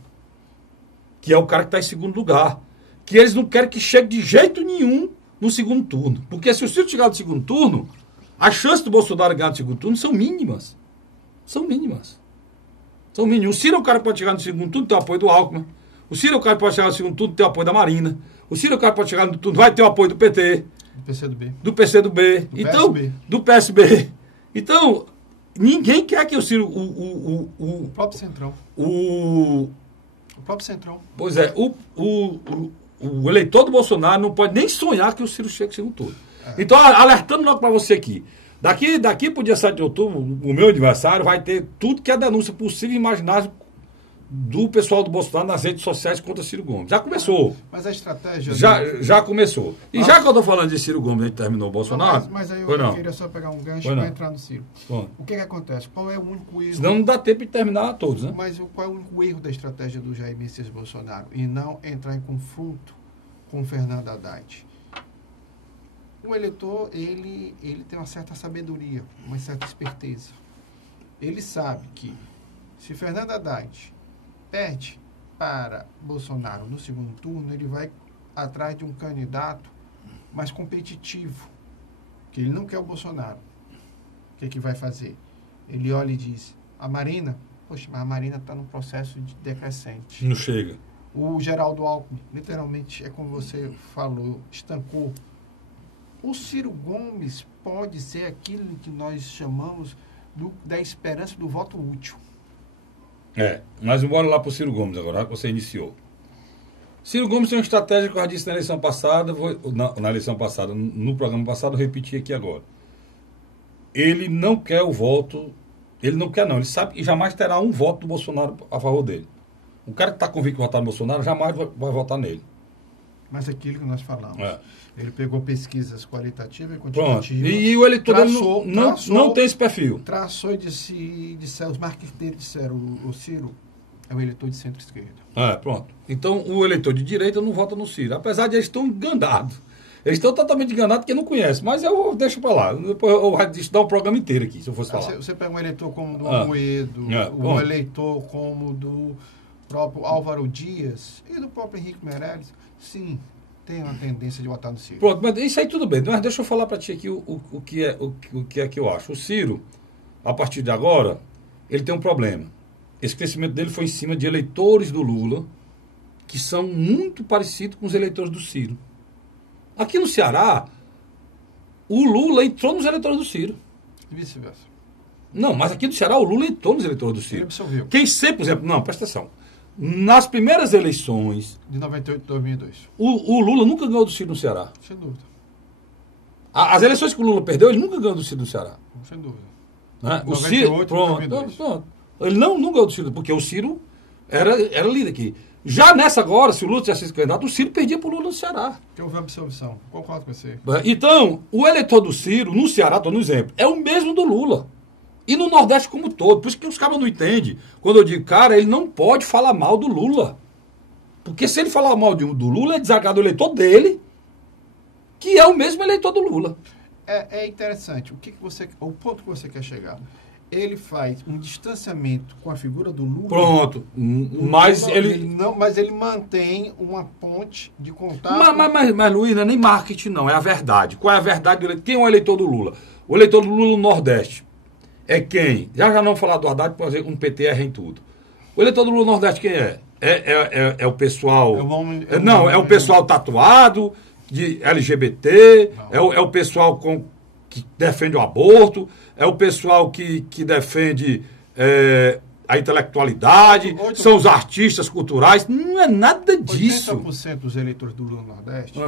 que é o cara que está em segundo lugar. Que eles não querem que chegue de jeito nenhum no segundo turno. Porque se o Ciro chegar no segundo turno, as chances do Bolsonaro ganhar no segundo turno são mínimas. São mínimas. São mínimas. O Ciro é o cara que pode chegar no segundo turno e ter o apoio do Alckmin. O Ciro é o cara que pode chegar no segundo turno e ter o apoio da Marina. O Ciro é o cara que pode chegar no turno vai ter o apoio do PT. Do PCdoB. Do PCdoB. Então, PSB. do PSB. Então, ninguém quer que o Ciro... O próprio Centrão. O próprio Centrão. Pois é, o eleitor do Bolsonaro não pode nem sonhar que o Ciro chegue no segundo turno. Então, alertando logo para você aqui. Daqui para o dia 7 de outubro, o meu aniversário, vai ter tudo que é denúncia possível e imaginável do pessoal do Bolsonaro nas redes sociais contra Ciro Gomes. Já começou. Mas a estratégia... Já começou. E já que eu estou falando de Ciro Gomes, a gente terminou o Bolsonaro... Mas aí eu queria só pegar um gancho para entrar no Ciro. Bom. O que acontece? Qual é o único erro... Senão não dá tempo de terminar todos, né? Mas qual é o único erro da estratégia do Jair Messias Bolsonaro? E não entrar em confronto com o Fernando Haddad. O eleitor, ele tem uma certa sabedoria, uma certa esperteza. Ele sabe que se Fernando Haddad perde para Bolsonaro no segundo turno, ele vai atrás de um candidato mais competitivo, que ele não quer o Bolsonaro. O que vai fazer? Ele olha e diz, a Marina, poxa, mas a Marina está num processo de decrescente. Não chega. O Geraldo Alckmin, literalmente, é como você falou, estancou. O Ciro Gomes pode ser aquilo que nós chamamos da esperança do voto útil. Mas bora lá para o Ciro Gomes agora, que você iniciou. Ciro Gomes tem uma estratégia que eu já disse na eleição passada, no programa passado, eu repeti aqui agora. Ele não quer o voto, ele sabe que jamais terá um voto do Bolsonaro a favor dele. O cara que está convicto de votar no Bolsonaro jamais vai votar nele. Mas aquilo que nós falamos. Ele pegou pesquisas qualitativas e Pronto. quantitativas. E o eleitor não tem esse perfil. Traçou e os marqueteiros disseram, o Ciro é o eleitor de centro-esquerda. Pronto. Então, o eleitor de direita não vota no Ciro. Apesar de eles estão enganados. Eles estão totalmente enganados porque não conhecem. Mas eu deixo para lá. Depois eu vou estudar um programa inteiro aqui, se eu fosse falar. Você pega um eleitor como do Amoedo, um eleitor como do próprio Álvaro Dias e do próprio Henrique Meirelles, sim, tem uma tendência de votar no Ciro. Pronto, mas isso aí tudo bem. Mas deixa eu falar para ti aqui o que é que eu acho. O Ciro, a partir de agora, ele tem um problema. Esse crescimento dele foi em cima de eleitores do Lula, que são muito parecidos com os eleitores do Ciro. Aqui no Ceará, o Lula entrou nos eleitores do Ciro. E vice-versa. Não, mas aqui no Ceará, o Lula entrou nos eleitores do Ciro. Ele absorveu. Quem sempre, por exemplo... Não, presta atenção. Nas primeiras eleições... De 98 e 2002. O Lula nunca ganhou do Ciro no Ceará. Sem dúvida. As eleições que o Lula perdeu, ele nunca ganhou do Ciro no Ceará. Sem dúvida. Né? 98 o Ciro, e 2002. Pronto. Ele não ganhou do Ciro, porque o Ciro era líder aqui. Já nessa agora, se o Lula tivesse sido candidato, o Ciro perdia para o Lula no Ceará. Que houve absorção. Concordo com você. Então, o eleitor do Ciro, no Ceará, estou no exemplo, é o mesmo do Lula. E no Nordeste como um todo. Por isso que os caras não entendem. Quando eu digo, cara, ele não pode falar mal do Lula. Porque se ele falar mal do Lula, é desagrado o eleitor dele, que é o mesmo eleitor do Lula. É interessante. O ponto que você quer chegar. Ele faz um distanciamento com a figura do Lula. Pronto. Mas ele mantém uma ponte de contato. Mas Luiz, não é nem marketing, não. É a verdade. Qual é a verdade do eleitor? Quem é o eleitor do Lula? O eleitor do Lula no Nordeste é quem? Já não falar do Haddad, por exemplo, um PT erra em tudo. O eleitor do Lula no Nordeste quem é? É o pessoal... É o pessoal tatuado, de LGBT, é o pessoal que defende o aborto, é o pessoal que defende a intelectualidade, são os artistas culturais. Não é nada disso. 80% dos eleitores do Lula no Nordeste...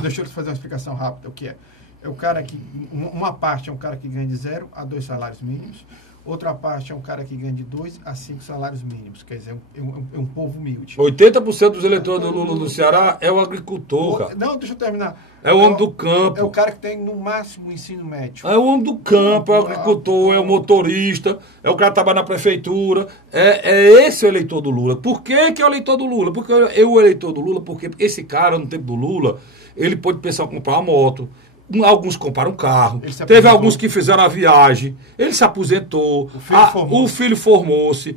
Deixa eu te fazer uma explicação rápida. O que é? É o cara que... Uma parte é um cara que ganha de 0 a 2 salários mínimos. Outra parte é um cara que ganha de 2 a 5 salários mínimos. Quer dizer, é um povo humilde. 80% dos eleitores do Lula no Ceará é o agricultor, cara. Não, deixa eu terminar. É o homem do campo. É o cara que tem, no máximo, o ensino médio. É o homem do campo, é o agricultor, é o motorista, é o cara que trabalha na prefeitura. É esse o eleitor do Lula. Por que que é o eleitor do Lula? Porque o eleitor do Lula, porque esse cara, no tempo do Lula, ele pôde pensar em comprar uma moto. Alguns compraram um carro. Teve alguns que fizeram a viagem. Ele se aposentou. O filho formou-se.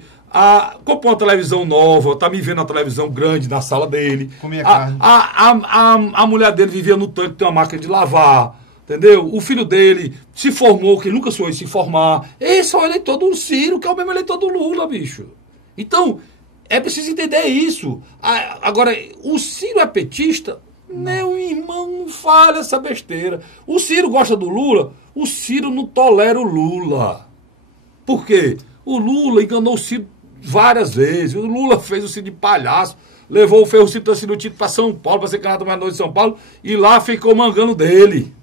Comprou uma televisão nova, tá me vendo na televisão grande na sala dele. Comia carne. A mulher dele vivia no tanque, tem uma máquina de lavar. Entendeu? O filho dele se formou, que ele nunca sonhou em se formar. Esse é o eleitor do Ciro, que é o mesmo eleitor do Lula, bicho. Então, é preciso entender isso. Agora, o Ciro é petista? Meu irmão, não fale essa besteira. O Ciro gosta do Lula? O Ciro não tolera o Lula. Por quê? O Lula enganou o Ciro várias vezes. O Lula fez o Ciro de palhaço, levou o Ciro Tito para São Paulo, para ser candidato mais noite de São Paulo, e lá ficou mangando dele.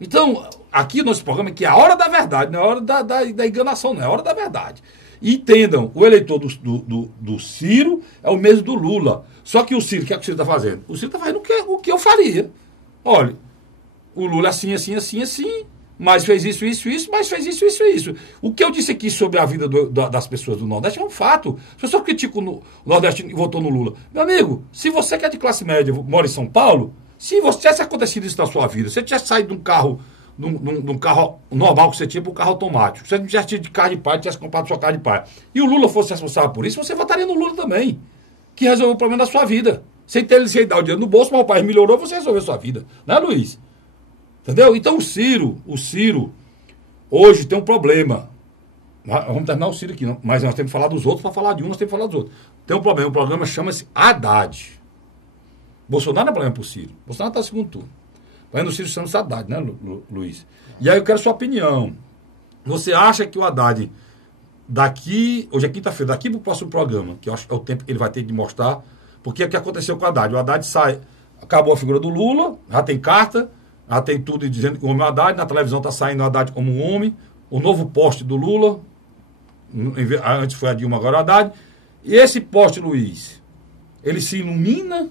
Então, aqui no nosso programa, que é a hora da verdade, não é a hora da enganação, não é a hora da verdade. E entendam, o eleitor do Ciro é o mesmo do Lula. Só que o Ciro, o que é que o Ciro está fazendo? O Ciro está fazendo o que eu faria. Olha, o Lula assim, mas fez isso, mas fez isso. O que eu disse aqui sobre a vida das pessoas do Nordeste é um fato. As pessoas criticam o Nordeste e votou no Lula. Meu amigo, se você que é de classe média, mora em São Paulo, se tivesse acontecido isso na sua vida, se você tivesse saído de um carro, num carro normal que você tinha para um carro automático, se você não tivesse tido de carro de pai, tivesse comprado sua carro de pai, e o Lula fosse responsável por isso, você votaria no Lula também, que resolveu o problema da sua vida. Sem dar o dinheiro no bolso, mas o país melhorou, você resolveu a sua vida. Não é, Luiz? Entendeu? Então o Ciro, hoje tem um problema. Vamos terminar o Ciro aqui, não? Mas nós temos que falar dos outros para falar de um, nós temos que falar dos outros. Tem um problema, o programa chama-se Haddad. Bolsonaro não é problema para o Ciro. Bolsonaro está no segundo turno. O problema do Ciro chama-se Haddad, né, Luiz? E aí eu quero sua opinião. Você acha que o Haddad, hoje é quinta-feira, daqui para o próximo programa, que eu acho que é o tempo que ele vai ter de mostrar, porque é o que aconteceu com o Haddad. O Haddad acabou a figura do Lula, já tem carta, já tem tudo dizendo que o homem é o Haddad, na televisão está saindo o Haddad como um homem, o novo poste do Lula, antes foi a Dilma, agora o Haddad. E esse poste, Luiz, ele se ilumina,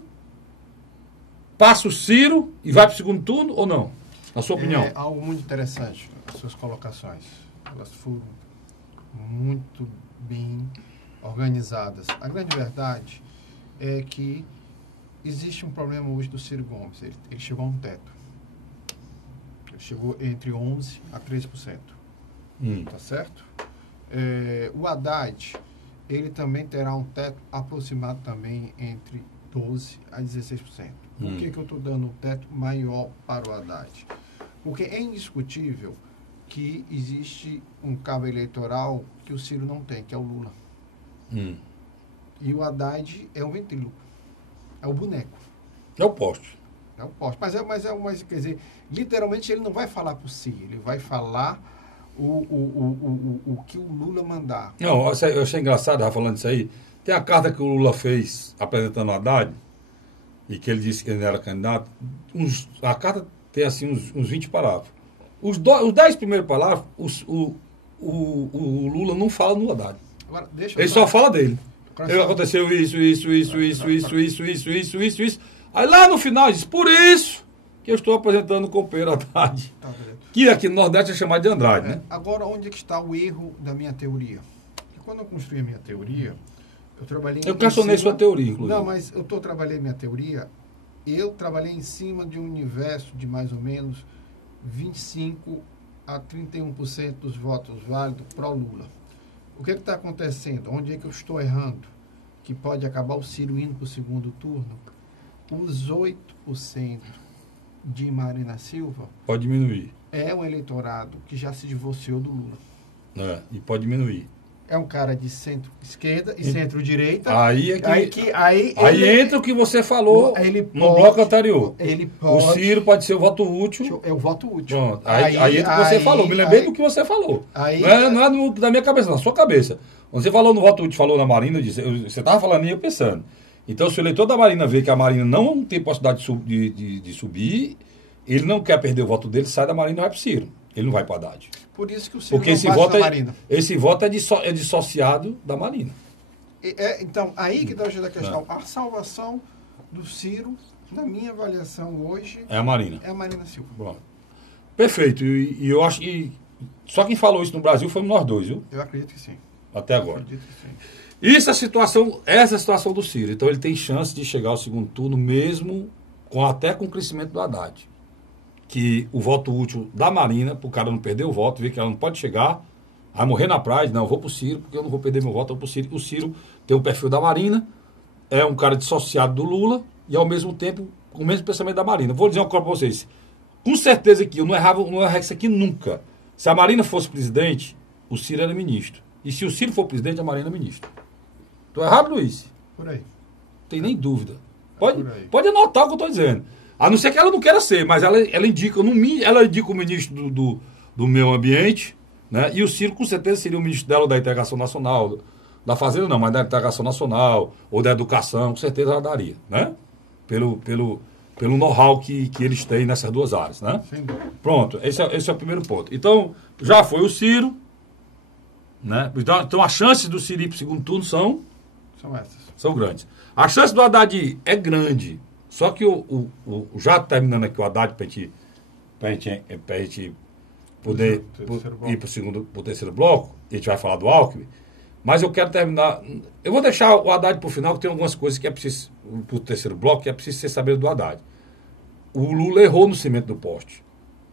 passa o Ciro e vai para o segundo turno ou não? Na sua opinião? É algo muito interessante, as suas colocações. Elas foram muito bem organizadas. A grande verdade é que existe um problema hoje do Ciro Gomes. Ele chegou a um teto. Ele chegou entre 11% a 13%. Tá certo? O Haddad, ele também terá um teto aproximado também entre 12% a 16%. Por que eu estou dando um teto maior para o Haddad? Porque é indiscutível que existe um cabo eleitoral que o Ciro não tem, que é o Lula. E o Haddad é um ventríloco. É o boneco. É o poste. É o poste. Mas quer dizer, literalmente ele não vai falar por si, ele vai falar o que o Lula mandar. Não, eu achei engraçado, falando isso aí. Tem a carta que o Lula fez apresentando o Haddad, e que ele disse que ele não era candidato. A carta tem assim uns 20 parágrafos. Os 10 primeiros parágrafos, o Lula não fala no Haddad. Agora, ele só fala dele. Aconteceu isso. Aí lá no final diz, por isso que eu estou apresentando o companheiro Haddad. Tá, que aqui no Nordeste é chamado de Andrade, né? Agora, onde é que está o erro da minha teoria? Porque quando eu construí a minha teoria, eu trabalhei... Eu questionei sua teoria, inclusive. Não, mas trabalhei minha teoria, eu trabalhei em cima de um universo de mais ou menos 25% a 31% dos votos válidos para o Lula. O que está acontecendo? Onde é que eu estou errando? Que pode acabar o Ciro indo para o segundo turno? Os 8% de Marina Silva... Pode diminuir. É um eleitorado que já se divorciou do Lula. E pode diminuir. É um cara de centro-esquerda e centro-direita. Aí entra o que você falou no bloco anterior. O Ciro pode ser o voto útil. É o voto útil. Pronto. Aí entra o que você falou. Me lembrei do que você falou. Não é da minha cabeça, na sua cabeça. Quando você falou no voto útil, falou na Marina, você estava falando e eu pensando. Então, se o eleitor da Marina vê que a Marina não tem possibilidade de subir, ele não quer perder o voto dele, sai da Marina e vai para o Ciro. Ele não vai para o Haddad. Por isso que o Ciro Porque não esse bate voto, na Marina. esse voto é dissociado da Marina. Então, aí que está o jeito da questão. A salvação do Ciro, na minha avaliação hoje, É a Marina. é a Marina Silva. Pronto. Perfeito. E eu acho que só quem falou isso no Brasil foi nós dois, viu? Eu acredito que sim. Até agora. Acredito que sim. Essa é a situação do Ciro. Então ele tem chance de chegar ao segundo turno mesmo até com o crescimento do Haddad. Que o voto útil da Marina, para o cara não perder o voto, ver que ela não pode chegar, vai morrer na praia, não, eu vou para o Ciro, porque eu não vou perder meu voto, eu vou para o Ciro. O Ciro tem o perfil da Marina, é um cara dissociado do Lula e ao mesmo tempo com o mesmo pensamento da Marina. Vou dizer uma coisa para vocês. Com certeza que eu não errava isso aqui nunca. Se a Marina fosse presidente, o Ciro era ministro. E se o Ciro for presidente, a Marina é ministra. Estou errado, Luiz? Por aí. Não tem nem dúvida. Por aí. Pode anotar o que eu estou dizendo. A não ser que ela não queira ser, mas ela indica o ministro do Meio Ambiente, né? E o Ciro, com certeza, seria o ministro dela ou da Integração Nacional. Da Fazenda não, mas da Integração Nacional ou da Educação, com certeza ela daria, né? Pelo know-how que eles têm nessas duas áreas, né? Sem dúvida. Pronto, esse é o primeiro ponto. Então, já foi o Ciro, né? Então as chances do Ciro ir para o segundo turno São essas. são grandes. A chance do Haddad é grande, só que já terminando aqui o Haddad para a gente poder ir para o terceiro bloco, a gente vai falar do Alckmin, mas eu quero terminar, eu vou deixar o Haddad para o final, que tem algumas coisas que é preciso, para o terceiro bloco, que é preciso ser saber do Haddad. O Lula errou no cimento do poste.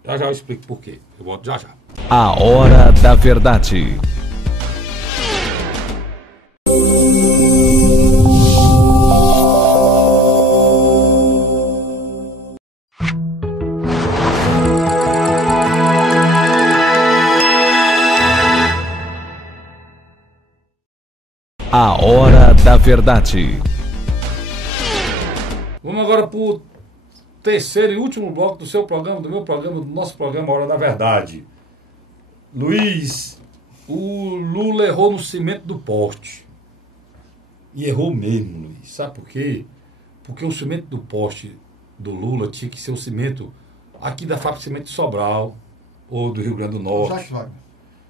Já eu explico por quê. Eu volto já. A Hora da Verdade. A Hora da Verdade. Vamos agora para o terceiro e último bloco do seu programa, do meu programa, do nosso programa Hora da Verdade. Luiz, o Lula errou no cimento do poste. E errou mesmo, Luiz. Sabe por quê? Porque o cimento do poste do Lula tinha que ser o cimento aqui da fábrica de cimento de Sobral, ou do Rio Grande do Norte. Jacques Wagner.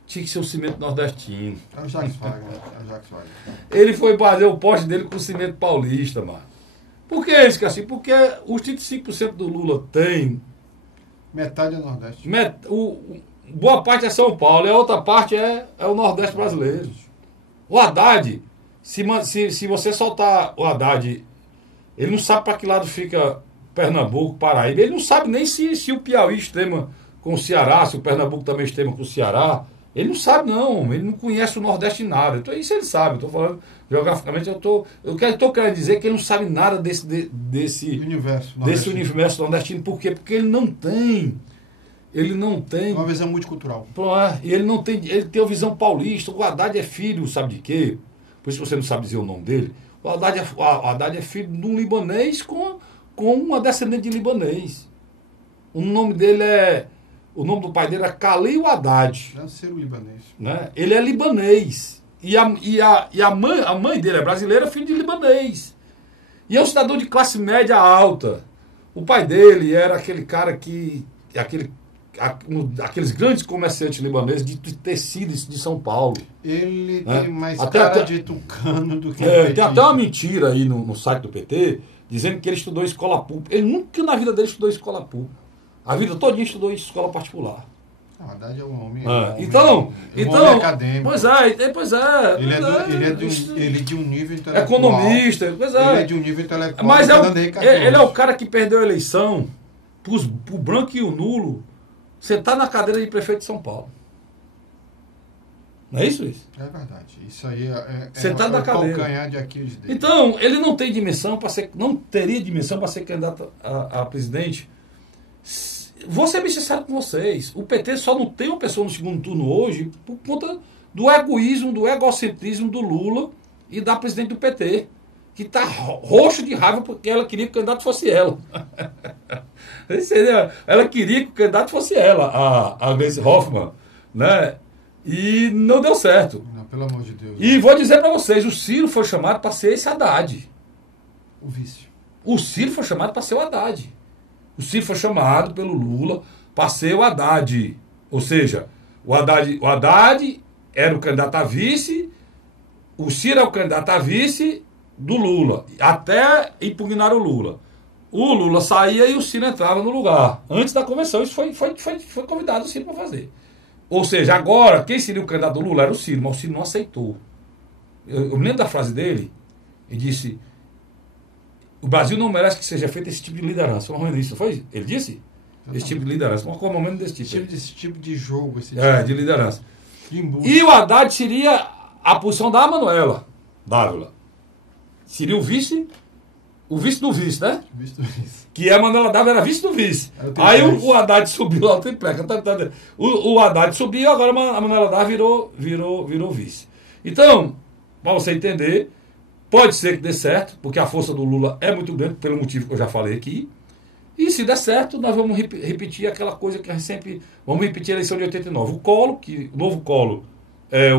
Tinha que ser o cimento nordestino. É o Jacques Wagner. Ele foi fazer o poste dele com cimento paulista, mano. Por que isso, que assim? Porque os 35% do Lula tem. Metade é Nordeste. Boa parte é São Paulo e a outra parte é o Nordeste brasileiro. O Haddad, se você soltar o Haddad, ele não sabe para que lado fica Pernambuco, Paraíba. Ele não sabe nem se o Piauí extrema com o Ceará, se o Pernambuco também extrema com o Ceará. Ele não sabe, não. Ele não conhece o Nordeste em nada. Então, isso ele sabe. Estou falando geograficamente. Eu estou querendo dizer que ele não sabe nada desse universo nordestino. Por quê? Porque ele não tem. Uma visão multicultural. E ele não tem. Ele tem uma visão paulista. O Haddad é filho, sabe de quê? Por isso você não sabe dizer o nome dele. O Haddad é filho de um libanês com uma descendente de libanês. O nome dele é. O nome do pai dele é Khalil Haddad. Deve ser o libanês. Né? Ele é libanês. E a mãe dele é brasileira, filho de libanês. E é um cidadão de classe média alta. O pai dele era aquele cara que... aqueles grandes comerciantes libaneses de tecidos de São Paulo. Ele né? tem mais cara de tucano do que... Tem até uma mentira aí no site do PT, dizendo que ele estudou em escola pública. Ele nunca na vida dele estudou em escola pública. A vida todinha estudou em escola particular. Na verdade é um homem, então, acadêmico. Pois é. Ele é de um nível intelectual. Economista, pois é. Ele é de um nível intelectual. Mas ele é o cara que perdeu a eleição pro branco e o nulo sentar na cadeira de prefeito de São Paulo. Não é isso? É verdade. Isso aí sentar na cadeira. Calcanhar de Aquiles dele. Então, ele não tem dimensão para ser, não teria dimensão para ser candidato a presidente. Vou ser bem sincero com vocês. O PT só não tem uma pessoa no segundo turno hoje por conta do egoísmo, do egocentrismo do Lula e da presidente do PT, que está roxo de raiva porque ela queria que o candidato fosse ela. Ela queria que o candidato fosse ela, a Gleisi Hoffmann, né? E não deu certo. Não, pelo amor de Deus. E vou dizer para vocês, o Ciro foi chamado para ser esse Haddad. O vice. O Ciro foi chamado para ser o Haddad. O Ciro foi chamado pelo Lula para ser o Haddad. Ou seja, o Haddad era o candidato a vice, o Ciro é o candidato a vice do Lula, até impugnar o Lula. O Lula saía e o Ciro entrava no lugar. Antes da convenção, isso foi convidado o Ciro para fazer. Ou seja, agora, quem seria o candidato do Lula era o Ciro, mas o Ciro não aceitou. Eu me lembro da frase dele, ele disse: o Brasil não merece que seja feito esse tipo de liderança. Isso foi? Ele disse? Esse tipo de liderança. Qual é o momento desse tipo? Esse tipo de jogo. Esse tipo de liderança. De e o Haddad seria a posição da Manuela Dávila. Seria o vice do vice, né? Vice do vice. Que a Manuela Dávila era vice do vice. Aí o Haddad subiu lá, o tripleca. O Haddad subiu, agora a Manuela Dávila virou vice. Então, para você entender, pode ser que dê certo, porque a força do Lula é muito grande, pelo motivo que eu já falei aqui. E se der certo, nós vamos repetir aquela coisa que a gente sempre... Vamos repetir a eleição de 89. O novo Collor é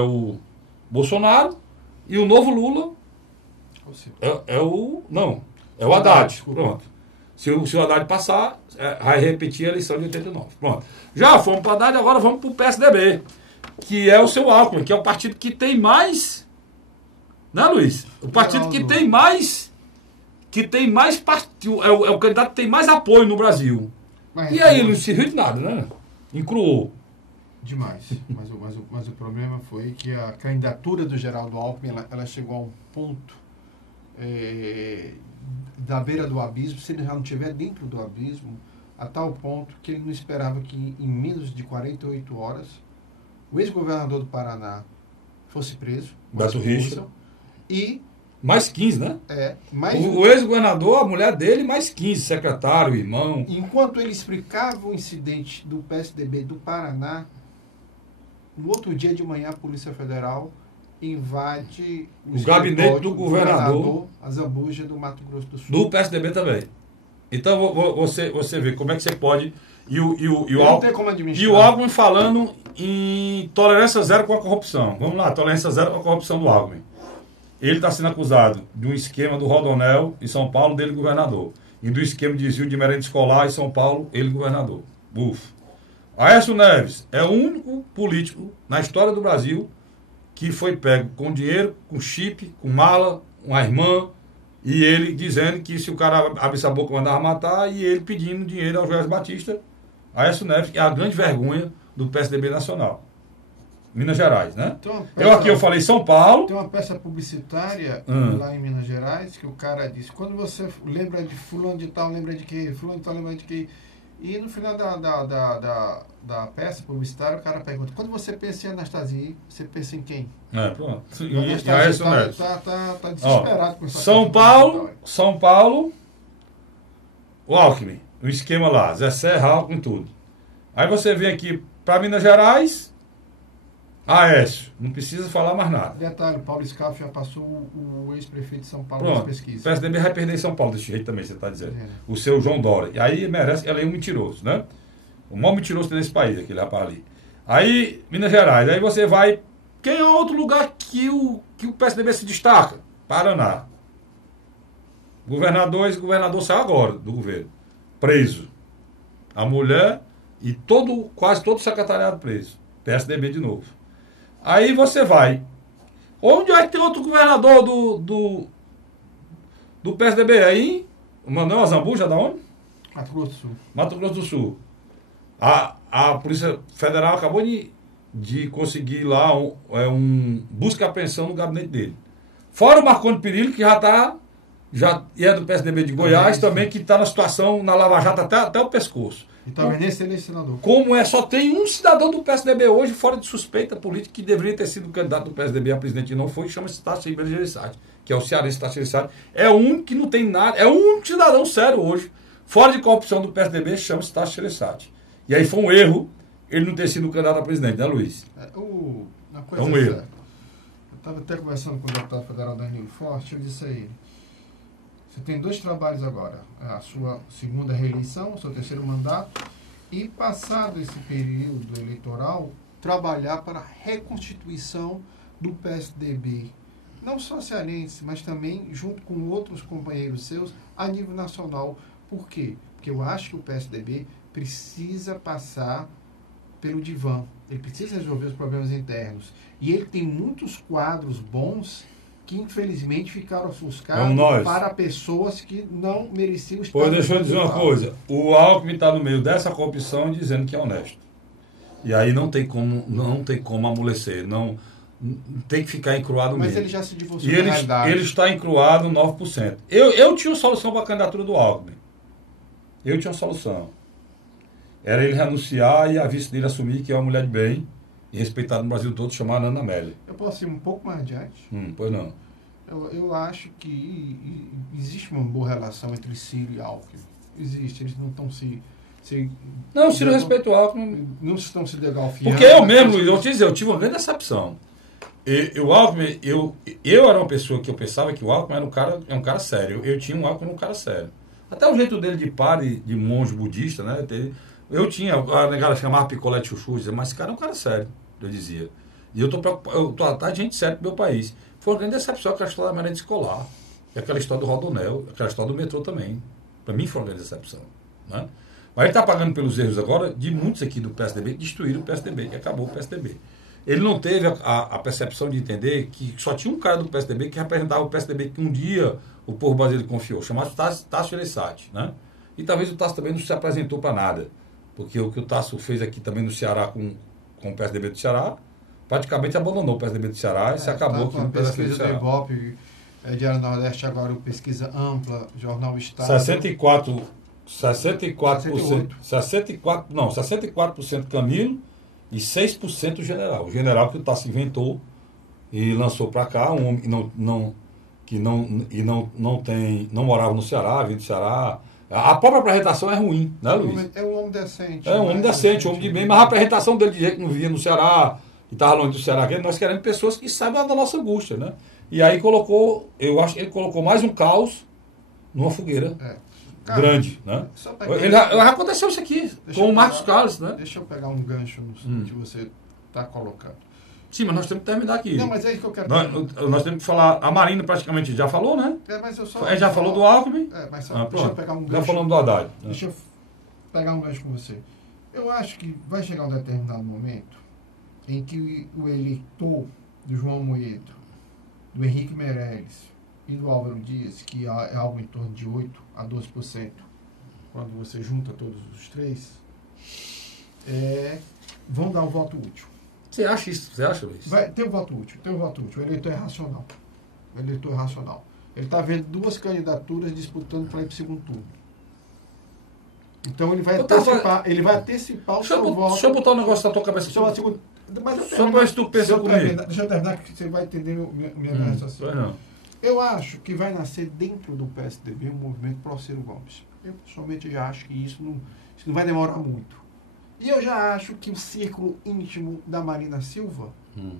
o Bolsonaro, e o novo Lula é o Haddad. Pronto. Se o Haddad passar, vai repetir a eleição de 89. Pronto. Já fomos para o Haddad, agora vamos para o PSDB, que é o seu Alckmin, que é o partido que tem mais... Né, Luiz? O partido que tem mais... partido, é o candidato que tem mais apoio no Brasil. E aí ele não serviu de nada, né? Encruou. Demais. Mas o problema foi que a candidatura do Geraldo Alckmin, ela chegou a um ponto da beira do abismo, se ele já não estiver dentro do abismo, a tal ponto que ele não esperava que em menos de 48 horas o ex-governador do Paraná fosse preso. Beto Richa. E mais 15, né? O ex-governador, a mulher dele, mais 15, secretário, irmão. Enquanto ele explicava o incidente do PSDB do Paraná, no outro dia de manhã a Polícia Federal invade o gabinete do governador Azambuja do Mato Grosso do Sul. Do PSDB também. Então você vê como é que você pode... E o Alckmin falando em tolerância zero com a corrupção. Vamos lá, tolerância zero com a corrupção do Alckmin. Ele está sendo acusado de um esquema do Rodonel em São Paulo, dele governador. E do esquema de desvio de merenda escolar em São Paulo, ele governador. Aécio Neves é o único político na história do Brasil que foi pego com dinheiro, com chip, com mala, uma irmã, e ele dizendo que se o cara abrisse a boca mandava matar, e ele pedindo dinheiro ao Jorge Batista. Aécio Neves é a grande vergonha do PSDB nacional. Minas Gerais, né? Eu falei São Paulo. Tem uma peça publicitária lá em Minas Gerais que o cara disse: quando você lembra de fulano de tal, lembra de que? Fulano de tal, lembra de que? E no final da peça publicitária, o cara pergunta: quando você pensa em Anastasia, você pensa em quem? Pronto. E Anastasia tá desesperado com essa São Paulo, o Alckmin, o esquema lá, Zé Serra, Alckmin, tudo. Aí você vem aqui para Minas Gerais. Aécio, não precisa falar mais nada. Detalhe, Paulo Scaff já passou o ex-prefeito de São Paulo nas pesquisas. O PSDB vai perder em São Paulo desse jeito também, você está dizendo. O seu João Dória. E aí merece, ela é um mentiroso, né? O maior mentiroso nesse país, aquele rapaz ali. Aí, Minas Gerais, aí você vai... Quem é outro lugar que o PSDB se destaca? Paraná. Esse governador saiu agora do governo. Preso. A mulher e quase todo o secretariado preso. PSDB de novo. Aí você vai. Onde vai ter outro governador do PSDB? Aí, o Manuel Azambuja, da onde? Mato Grosso do Sul. Mato Grosso do Sul. A Polícia Federal acabou de conseguir lá busca e apreensão no gabinete dele. Fora o Marconi Perillo, que já é do PSDB de Goiás, também, que está na situação, na Lava Jato, até o pescoço. E talvez nem seja senador. Como só tem um cidadão do PSDB hoje, fora de suspeita política, que deveria ter sido candidato do PSDB a presidente e não foi, chama-se Tasso Gereissati, que é o cearense Tasso Gereissati. É o único que não tem nada, é o único cidadão sério hoje, fora de corrupção do PSDB, chama-se Tasso Gereissati. E aí foi um erro ele não ter sido candidato a presidente, né, Luiz? É um erro. Eu estava até conversando com o deputado federal Danilo Forte, eu disse a ele: você tem 2 trabalhos agora, a sua segunda reeleição, o seu terceiro mandato, e passado esse período eleitoral, trabalhar para a reconstituição do PSDB, não só cearense, mas também junto com outros companheiros seus a nível nacional. Por quê? Porque eu acho que o PSDB precisa passar pelo divã. Ele precisa resolver os problemas internos. E ele tem muitos quadros bons que, infelizmente, ficaram ofuscados para pessoas que não mereciam estar... Pois deixa eu dizer uma coisa. O Alckmin está no meio dessa corrupção dizendo que é honesto. E aí não tem como amolecer. Não, tem que ficar encruado mesmo. Mas ele já se divorciou da realidade. Ele está encruado 9%. Eu tinha uma solução para a candidatura do Alckmin. Eu tinha uma solução. Era ele renunciar e a vice dele assumir que é uma mulher de bem e respeitada no Brasil todo, chamada Ana Amélia. Eu posso ir um pouco mais adiante? Pois não. Eu acho que existe uma boa relação entre Ciro e Alckmin. Existe, eles não estão Não, o Ciro respeita o Alckmin. Não estão se degalfiando. Porque eu mesmo, Luiz, eu te dizer, eu tive uma grande decepção. O Alckmin, eu era uma pessoa que eu pensava que o Alckmin é um cara sério. Eu tinha um Alckmin um cara sério. Até o jeito dele de padre, de monge budista, né? Eu tinha, a negada chamava picolé de chuchu, dizia, mas esse cara é um cara sério, eu dizia. E eu tô atrás de gente séria pro meu país. Foi uma grande decepção aquela história da merenda escolar, aquela história do Rodonel, aquela história do metrô também. Para mim foi uma grande decepção. Né? Mas ele está pagando pelos erros agora de muitos aqui do PSDB que destruíram o PSDB, que acabou o PSDB. Ele não teve a percepção de entender que só tinha um cara do PSDB que representava o PSDB que um dia o povo brasileiro confiou, chamado Tasso Gereissati. Né? E talvez o Tasso também não se apresentou para nada. Porque o que o Tasso fez aqui também no Ceará com o PSDB do Ceará, praticamente abandonou o PSDB do Ceará e se acabou aqui no PSDB do Ceará. Pesquisa do Ibope, Diário Nordeste agora, pesquisa ampla, Jornal Estado. 64% Camilo e 6% General. O General que o Tasso inventou e lançou para cá, um homem que não morava no Ceará, vindo do Ceará. A própria apresentação é ruim, né, Luiz? É um homem decente. É um homem decente, um homem de bem, mas a apresentação dele de jeito que não vivia no Ceará, e estava longe do Ceará, nós queremos pessoas que saibam da nossa angústia, né? E aí eu acho que ele colocou mais um caos numa fogueira grande, né? Já aconteceu isso aqui, com o Marcos Carlos, né? Deixa eu pegar um gancho no que você está colocando. Sim, mas nós temos que terminar aqui. Não, mas é isso que eu quero nós temos que falar. A Marina praticamente já falou, né? Mas eu só. Já falou do Alckmin? Mas só deixa eu pegar um gancho. Já falamos do Haddad. Né? Deixa eu pegar um gancho com você. Eu acho que vai chegar um determinado momento em que o eleitor do João Moedo, do Henrique Meirelles e do Álvaro Dias, que é algo em torno de 8% a 12%, quando você junta todos os três, vão dar um voto útil. Você acha isso? Você acha, Luiz? Tem um voto útil. O eleitor é racional. Ele está vendo duas candidaturas disputando para ir para o segundo turno. Então ele vai antecipar o seu voto. Deixa eu botar um negócio na tua cabeça. Só para ver se tu pensa comigo. Deixa eu terminar, que você vai entender minha raciocínio. Eu acho que vai nascer dentro do PSDB um movimento pró-Ciro Gomes. Eu pessoalmente já acho que isso não vai demorar muito. E eu já acho que o círculo íntimo da Marina Silva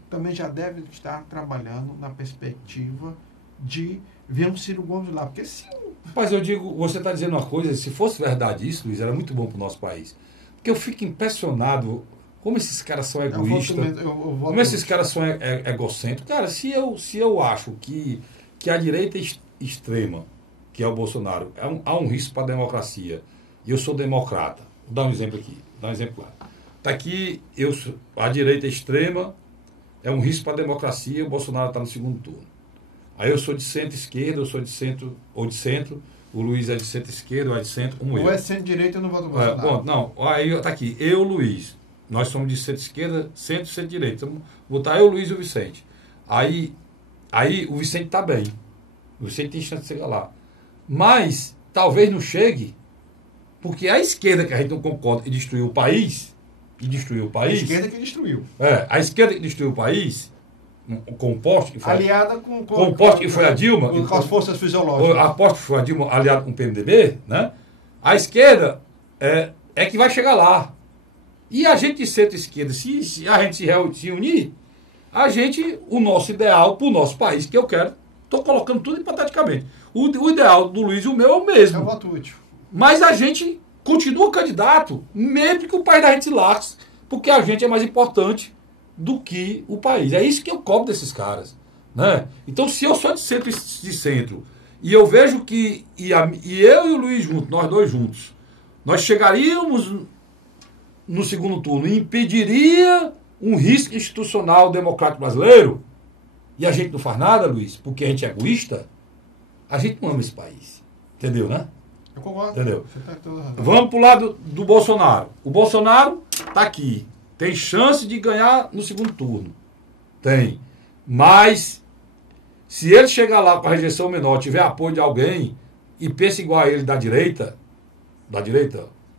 também já deve estar trabalhando na perspectiva de ver um Ciro Gomes lá. Porque se... Mas eu digo, você está dizendo uma coisa, se fosse verdade isso, Luiz, era muito bom para o nosso país. Porque eu fico impressionado como esses caras são egoístas, como esses caras são egocêntricos. Cara, se eu acho que a direita extrema, que é o Bolsonaro, há um risco para a democracia, e eu sou democrata, vou dar um exemplo aqui. Dá um exemplo claro. Está aqui, a direita extrema é um risco para a democracia e o Bolsonaro está no segundo turno. Aí eu sou de centro-esquerda, eu sou de centro, ou de centro, o Luiz é de centro-esquerda, ou é de centro, como eu. Ou é centro-direita, eu não voto no Bolsonaro. Bom, não, aí está aqui, eu, Luiz, nós somos de centro-esquerda, centro-direita. Então, vou botar eu, Luiz e o Vicente. Aí o Vicente está bem. O Vicente tem chance de chegar lá. Mas, talvez não chegue, porque a esquerda que a gente não concorda e destruiu o país. A esquerda que destruiu. A esquerda que destruiu o país, com o poste que foi. Aliada com o poste que foi a Dilma. Com as forças fisiológicas. A poste que foi a Dilma, aliada com o PMDB, né? A esquerda é que vai chegar lá. E a gente de centro-esquerda, se a gente se unir, o nosso ideal para o nosso país, que eu quero, estou colocando tudo hipoteticamente. O ideal do Luiz e o meu é o mesmo. É o voto útil. Mas a gente continua candidato, mesmo que o país da gente se lasque, porque a gente é mais importante do que o país. É isso que eu cobro desses caras. Né? Então, se eu sou de centro e eu vejo que, eu e o Luiz juntos, nós dois juntos, nós chegaríamos no segundo turno e impediria um risco institucional democrático brasileiro, e a gente não faz nada, Luiz, porque a gente é egoísta, a gente não ama esse país. Entendeu, né? Eu concordo. Entendeu? Você tá toda razão. Vamos pro lado do Bolsonaro. O Bolsonaro tá aqui. Tem chance de ganhar no segundo turno. Tem. Mas, se ele chegar lá com a rejeição menor, tiver apoio de alguém e pensa igual a ele da direita,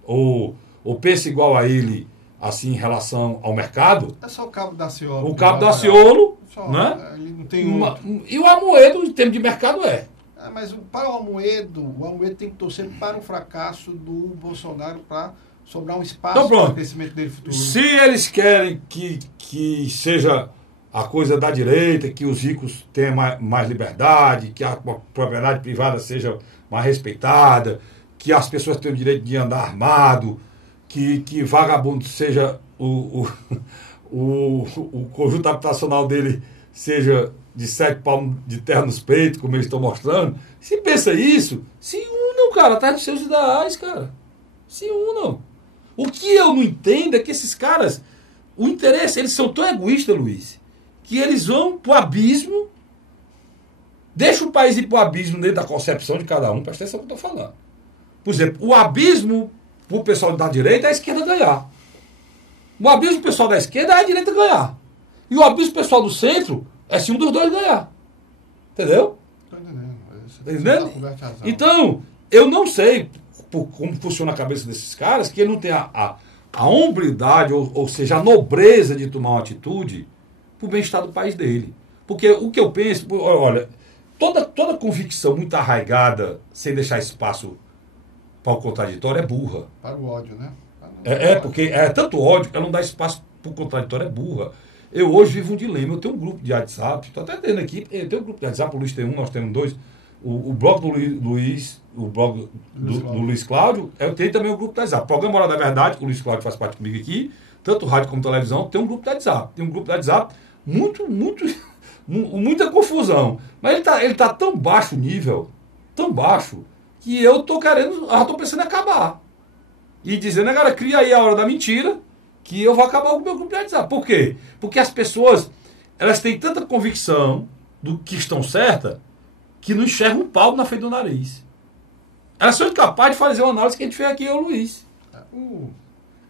ou pensa igual a ele, assim, em relação ao mercado, É só o Cabo Daciolo. o Cabo Daciolo, Só, né? Ele não tem outro. E o Amoedo, em termos de mercado, é. Mas para o Amoedo tem que torcer para o fracasso do Bolsonaro para sobrar um espaço Então, pronto. para o crescimento dele futuro. Se eles querem que seja a coisa da direita, que os ricos tenham mais liberdade, que a propriedade privada seja mais respeitada, que as pessoas tenham o direito de andar armado, que vagabundo seja o conjunto habitacional dele seja de 7 palmos de terra nos peitos, como eles estão mostrando. Se pensa isso, se unam, cara, atrás dos seus ideais, cara. Se unam. O que eu não entendo é que esses caras, o interesse, eles são tão egoístas, Luiz, que eles vão pro abismo, deixa o país ir pro abismo dentro da concepção de cada um, presta atenção no que eu estou falando. Por exemplo, o abismo pro pessoal da direita é a esquerda ganhar. O abismo pro pessoal da esquerda é a direita ganhar. E o abismo pro pessoal do centro é se um dos dois ganhar. Entendeu? Estou entendendo. Entendeu? Então, eu não sei como funciona a cabeça desses caras, que ele não tem a hombridade, ou seja, a nobreza de tomar uma atitude para o bem-estar do país dele. Porque o que eu penso, olha, toda convicção muito arraigada, sem deixar espaço para o contraditório, é burra. Para o ódio, né? Porque é tanto ódio que ela não dá espaço para o contraditório, é burra. Eu hoje vivo um dilema. Eu tenho um grupo de WhatsApp, estou até tendo aqui, eu tenho um grupo de WhatsApp, o Luiz tem um, nós temos dois. O blog do Luiz, o blog do Luiz Cláudio, eu tenho também o grupo do WhatsApp. Programa Hora da Verdade, que o Luiz Cláudio faz parte comigo aqui, tanto rádio como televisão, tem um grupo do WhatsApp. Tem um grupo do WhatsApp, muita confusão. Mas ele tá tão baixo o nível, tão baixo, que eu tô pensando em acabar. E dizendo, cara, cria aí a hora da mentira, que eu vou acabar com o meu grupo de WhatsApp. Por quê? Porque as pessoas, elas têm tanta convicção do que estão certas, que não enxergam um pau na frente do nariz. Elas são incapazes de fazer uma análise que a gente fez aqui, eu, Luiz. Eu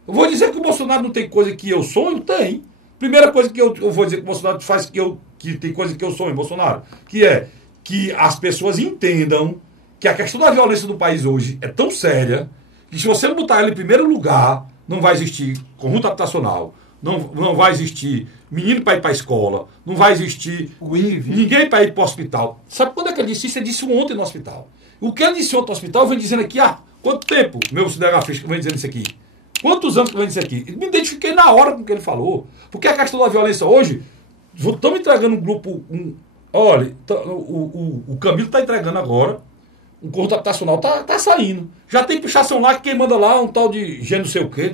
vou dizer que o Bolsonaro não tem coisa que eu sonho? Tem. Primeira coisa que eu vou dizer que o Bolsonaro faz que tem coisa que eu sonho, Bolsonaro, que é que as pessoas entendam que a questão da violência do país hoje é tão séria que se você não botar ela em primeiro lugar, não vai existir conjunto habitacional, não vai existir menino para ir para a escola, não vai existir ninguém para ir para o hospital. Sabe quando é que ele disse isso? Ele disse ontem no hospital. O que ele disse ontem no hospital, eu venho dizendo aqui, quanto tempo, meu cinegrafista, que eu venho dizendo isso aqui? Quantos anos que eu venho dizendo isso aqui? Me identifiquei na hora com o que ele falou. Porque a questão da violência hoje, estamos entregando um grupo, olha, o Camilo está entregando agora, o conjunto habitacional tá saindo. Já tem pichação lá que quem manda lá um tal de não sei o quê.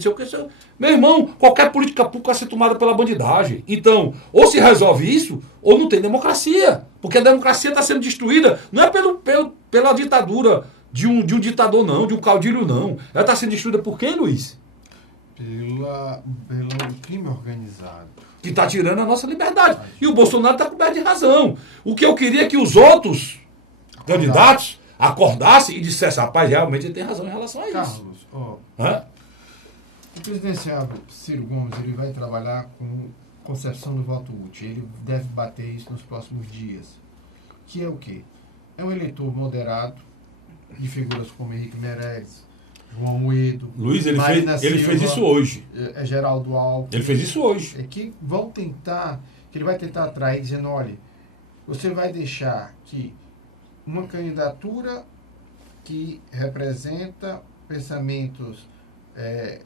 Meu irmão, qualquer política pública vai ser tomada pela bandidagem. Então, ou se resolve isso, ou não tem democracia. Porque a democracia está sendo destruída, não é pela ditadura de um ditador, não, de um caudilho, não. Ela está sendo destruída por quem, Luiz? Pelo crime organizado. Que está tirando a nossa liberdade. E o Bolsonaro está coberto de razão. O que eu queria é que os outros candidatos acordasse e dissesse, rapaz, realmente ele tem razão em relação a isso. Carlos, o presidenciável Ciro Gomes, ele vai trabalhar com concepção do voto útil. Ele deve bater isso nos próximos dias. Que é o quê? É um eleitor moderado, de figuras como Henrique Meirelles, João Amoedo, Luiz, ele fez isso hoje. Geraldo Alckmin. Ele fez isso hoje. Que ele vai tentar atrair, dizendo, olha, você vai deixar que uma candidatura que representa pensamentos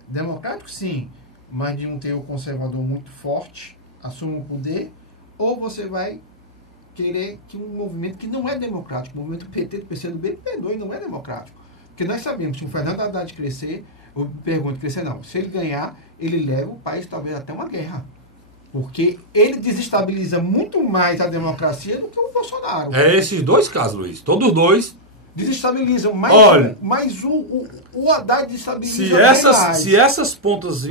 democráticos, sim, mas de um teor conservador muito forte assuma o poder, ou você vai querer que um movimento que não é democrático, o movimento PT, do PCdoB, perdoe, não é democrático. Porque nós sabemos que se o Fernando Haddad crescer, eu pergunto, crescer não, se ele ganhar, ele leva o país talvez até uma guerra. Porque ele desestabiliza muito mais a democracia do que o Bolsonaro. É esses dois casos, Luiz. Todos dois desestabilizam. Mas o Haddad desestabiliza. Se essas pontas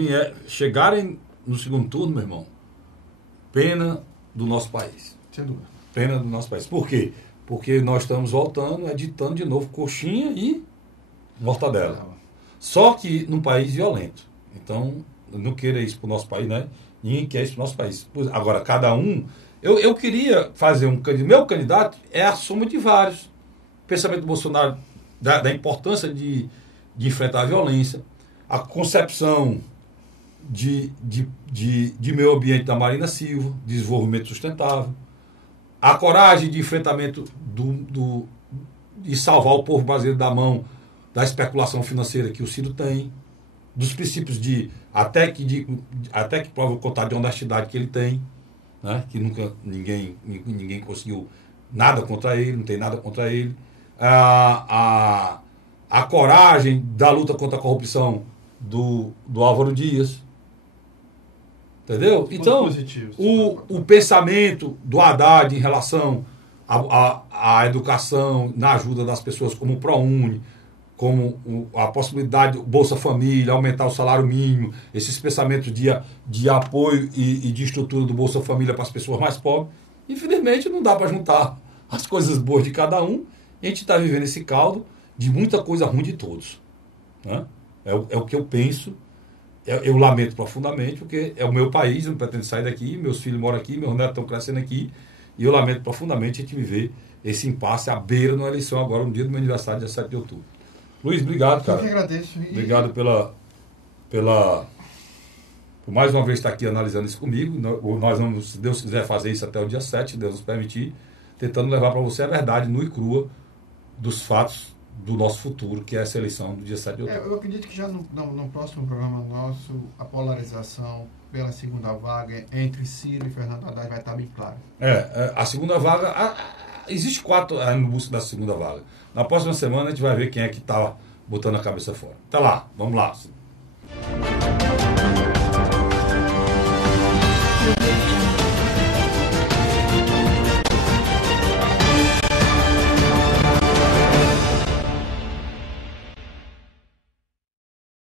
chegarem no segundo turno, meu irmão, pena do nosso país. Sem dúvida. Pena do nosso país. Por quê? Porque nós estamos voltando, editando de novo coxinha e mortadela. Só que num país violento. Então, não queira isso para o nosso país, né? Ninguém quer isso para o nosso país. Agora, cada um... Eu queria fazer meu candidato é a soma de vários. O pensamento do Bolsonaro da importância de enfrentar a violência, a concepção de meio ambiente da Marina Silva, desenvolvimento sustentável, a coragem de enfrentamento de salvar o povo brasileiro da mão da especulação financeira que o Ciro tem, dos princípios até que prova o contrário de honestidade que ele tem, né? Que nunca ninguém conseguiu nada contra ele, não tem nada contra ele. A coragem da luta contra a corrupção do Álvaro Dias. Entendeu? Então, o pensamento do Haddad em relação à educação, na ajuda das pessoas, como o ProUni, como a possibilidade do Bolsa Família, aumentar o salário mínimo, esses pensamentos de apoio e de estrutura do Bolsa Família para as pessoas mais pobres, infelizmente não dá para juntar as coisas boas de cada um, e a gente está vivendo esse caldo de muita coisa ruim de todos. Né? É o que eu penso. Eu lamento profundamente, porque é o meu país, eu não pretendo sair daqui, meus filhos moram aqui, meus netos estão crescendo aqui, e eu lamento profundamente a gente viver esse impasse à beira numa eleição agora, no dia do meu aniversário, dia 7 de outubro. Luiz, obrigado, cara. Eu que agradeço. Obrigado por mais uma vez estar aqui analisando isso comigo. Nós vamos, se Deus quiser, fazer isso até o dia 7, se Deus nos permitir, tentando levar para você a verdade nua e crua dos fatos do nosso futuro, que é essa eleição do dia 7 de outubro. Eu acredito que já no próximo programa nosso, a polarização pela segunda vaga entre Ciro e Fernando Haddad vai estar bem clara. A segunda vaga, existe 4 no busca da segunda vaga. Na próxima semana a gente vai ver quem é que está botando a cabeça fora. Até lá, vamos lá.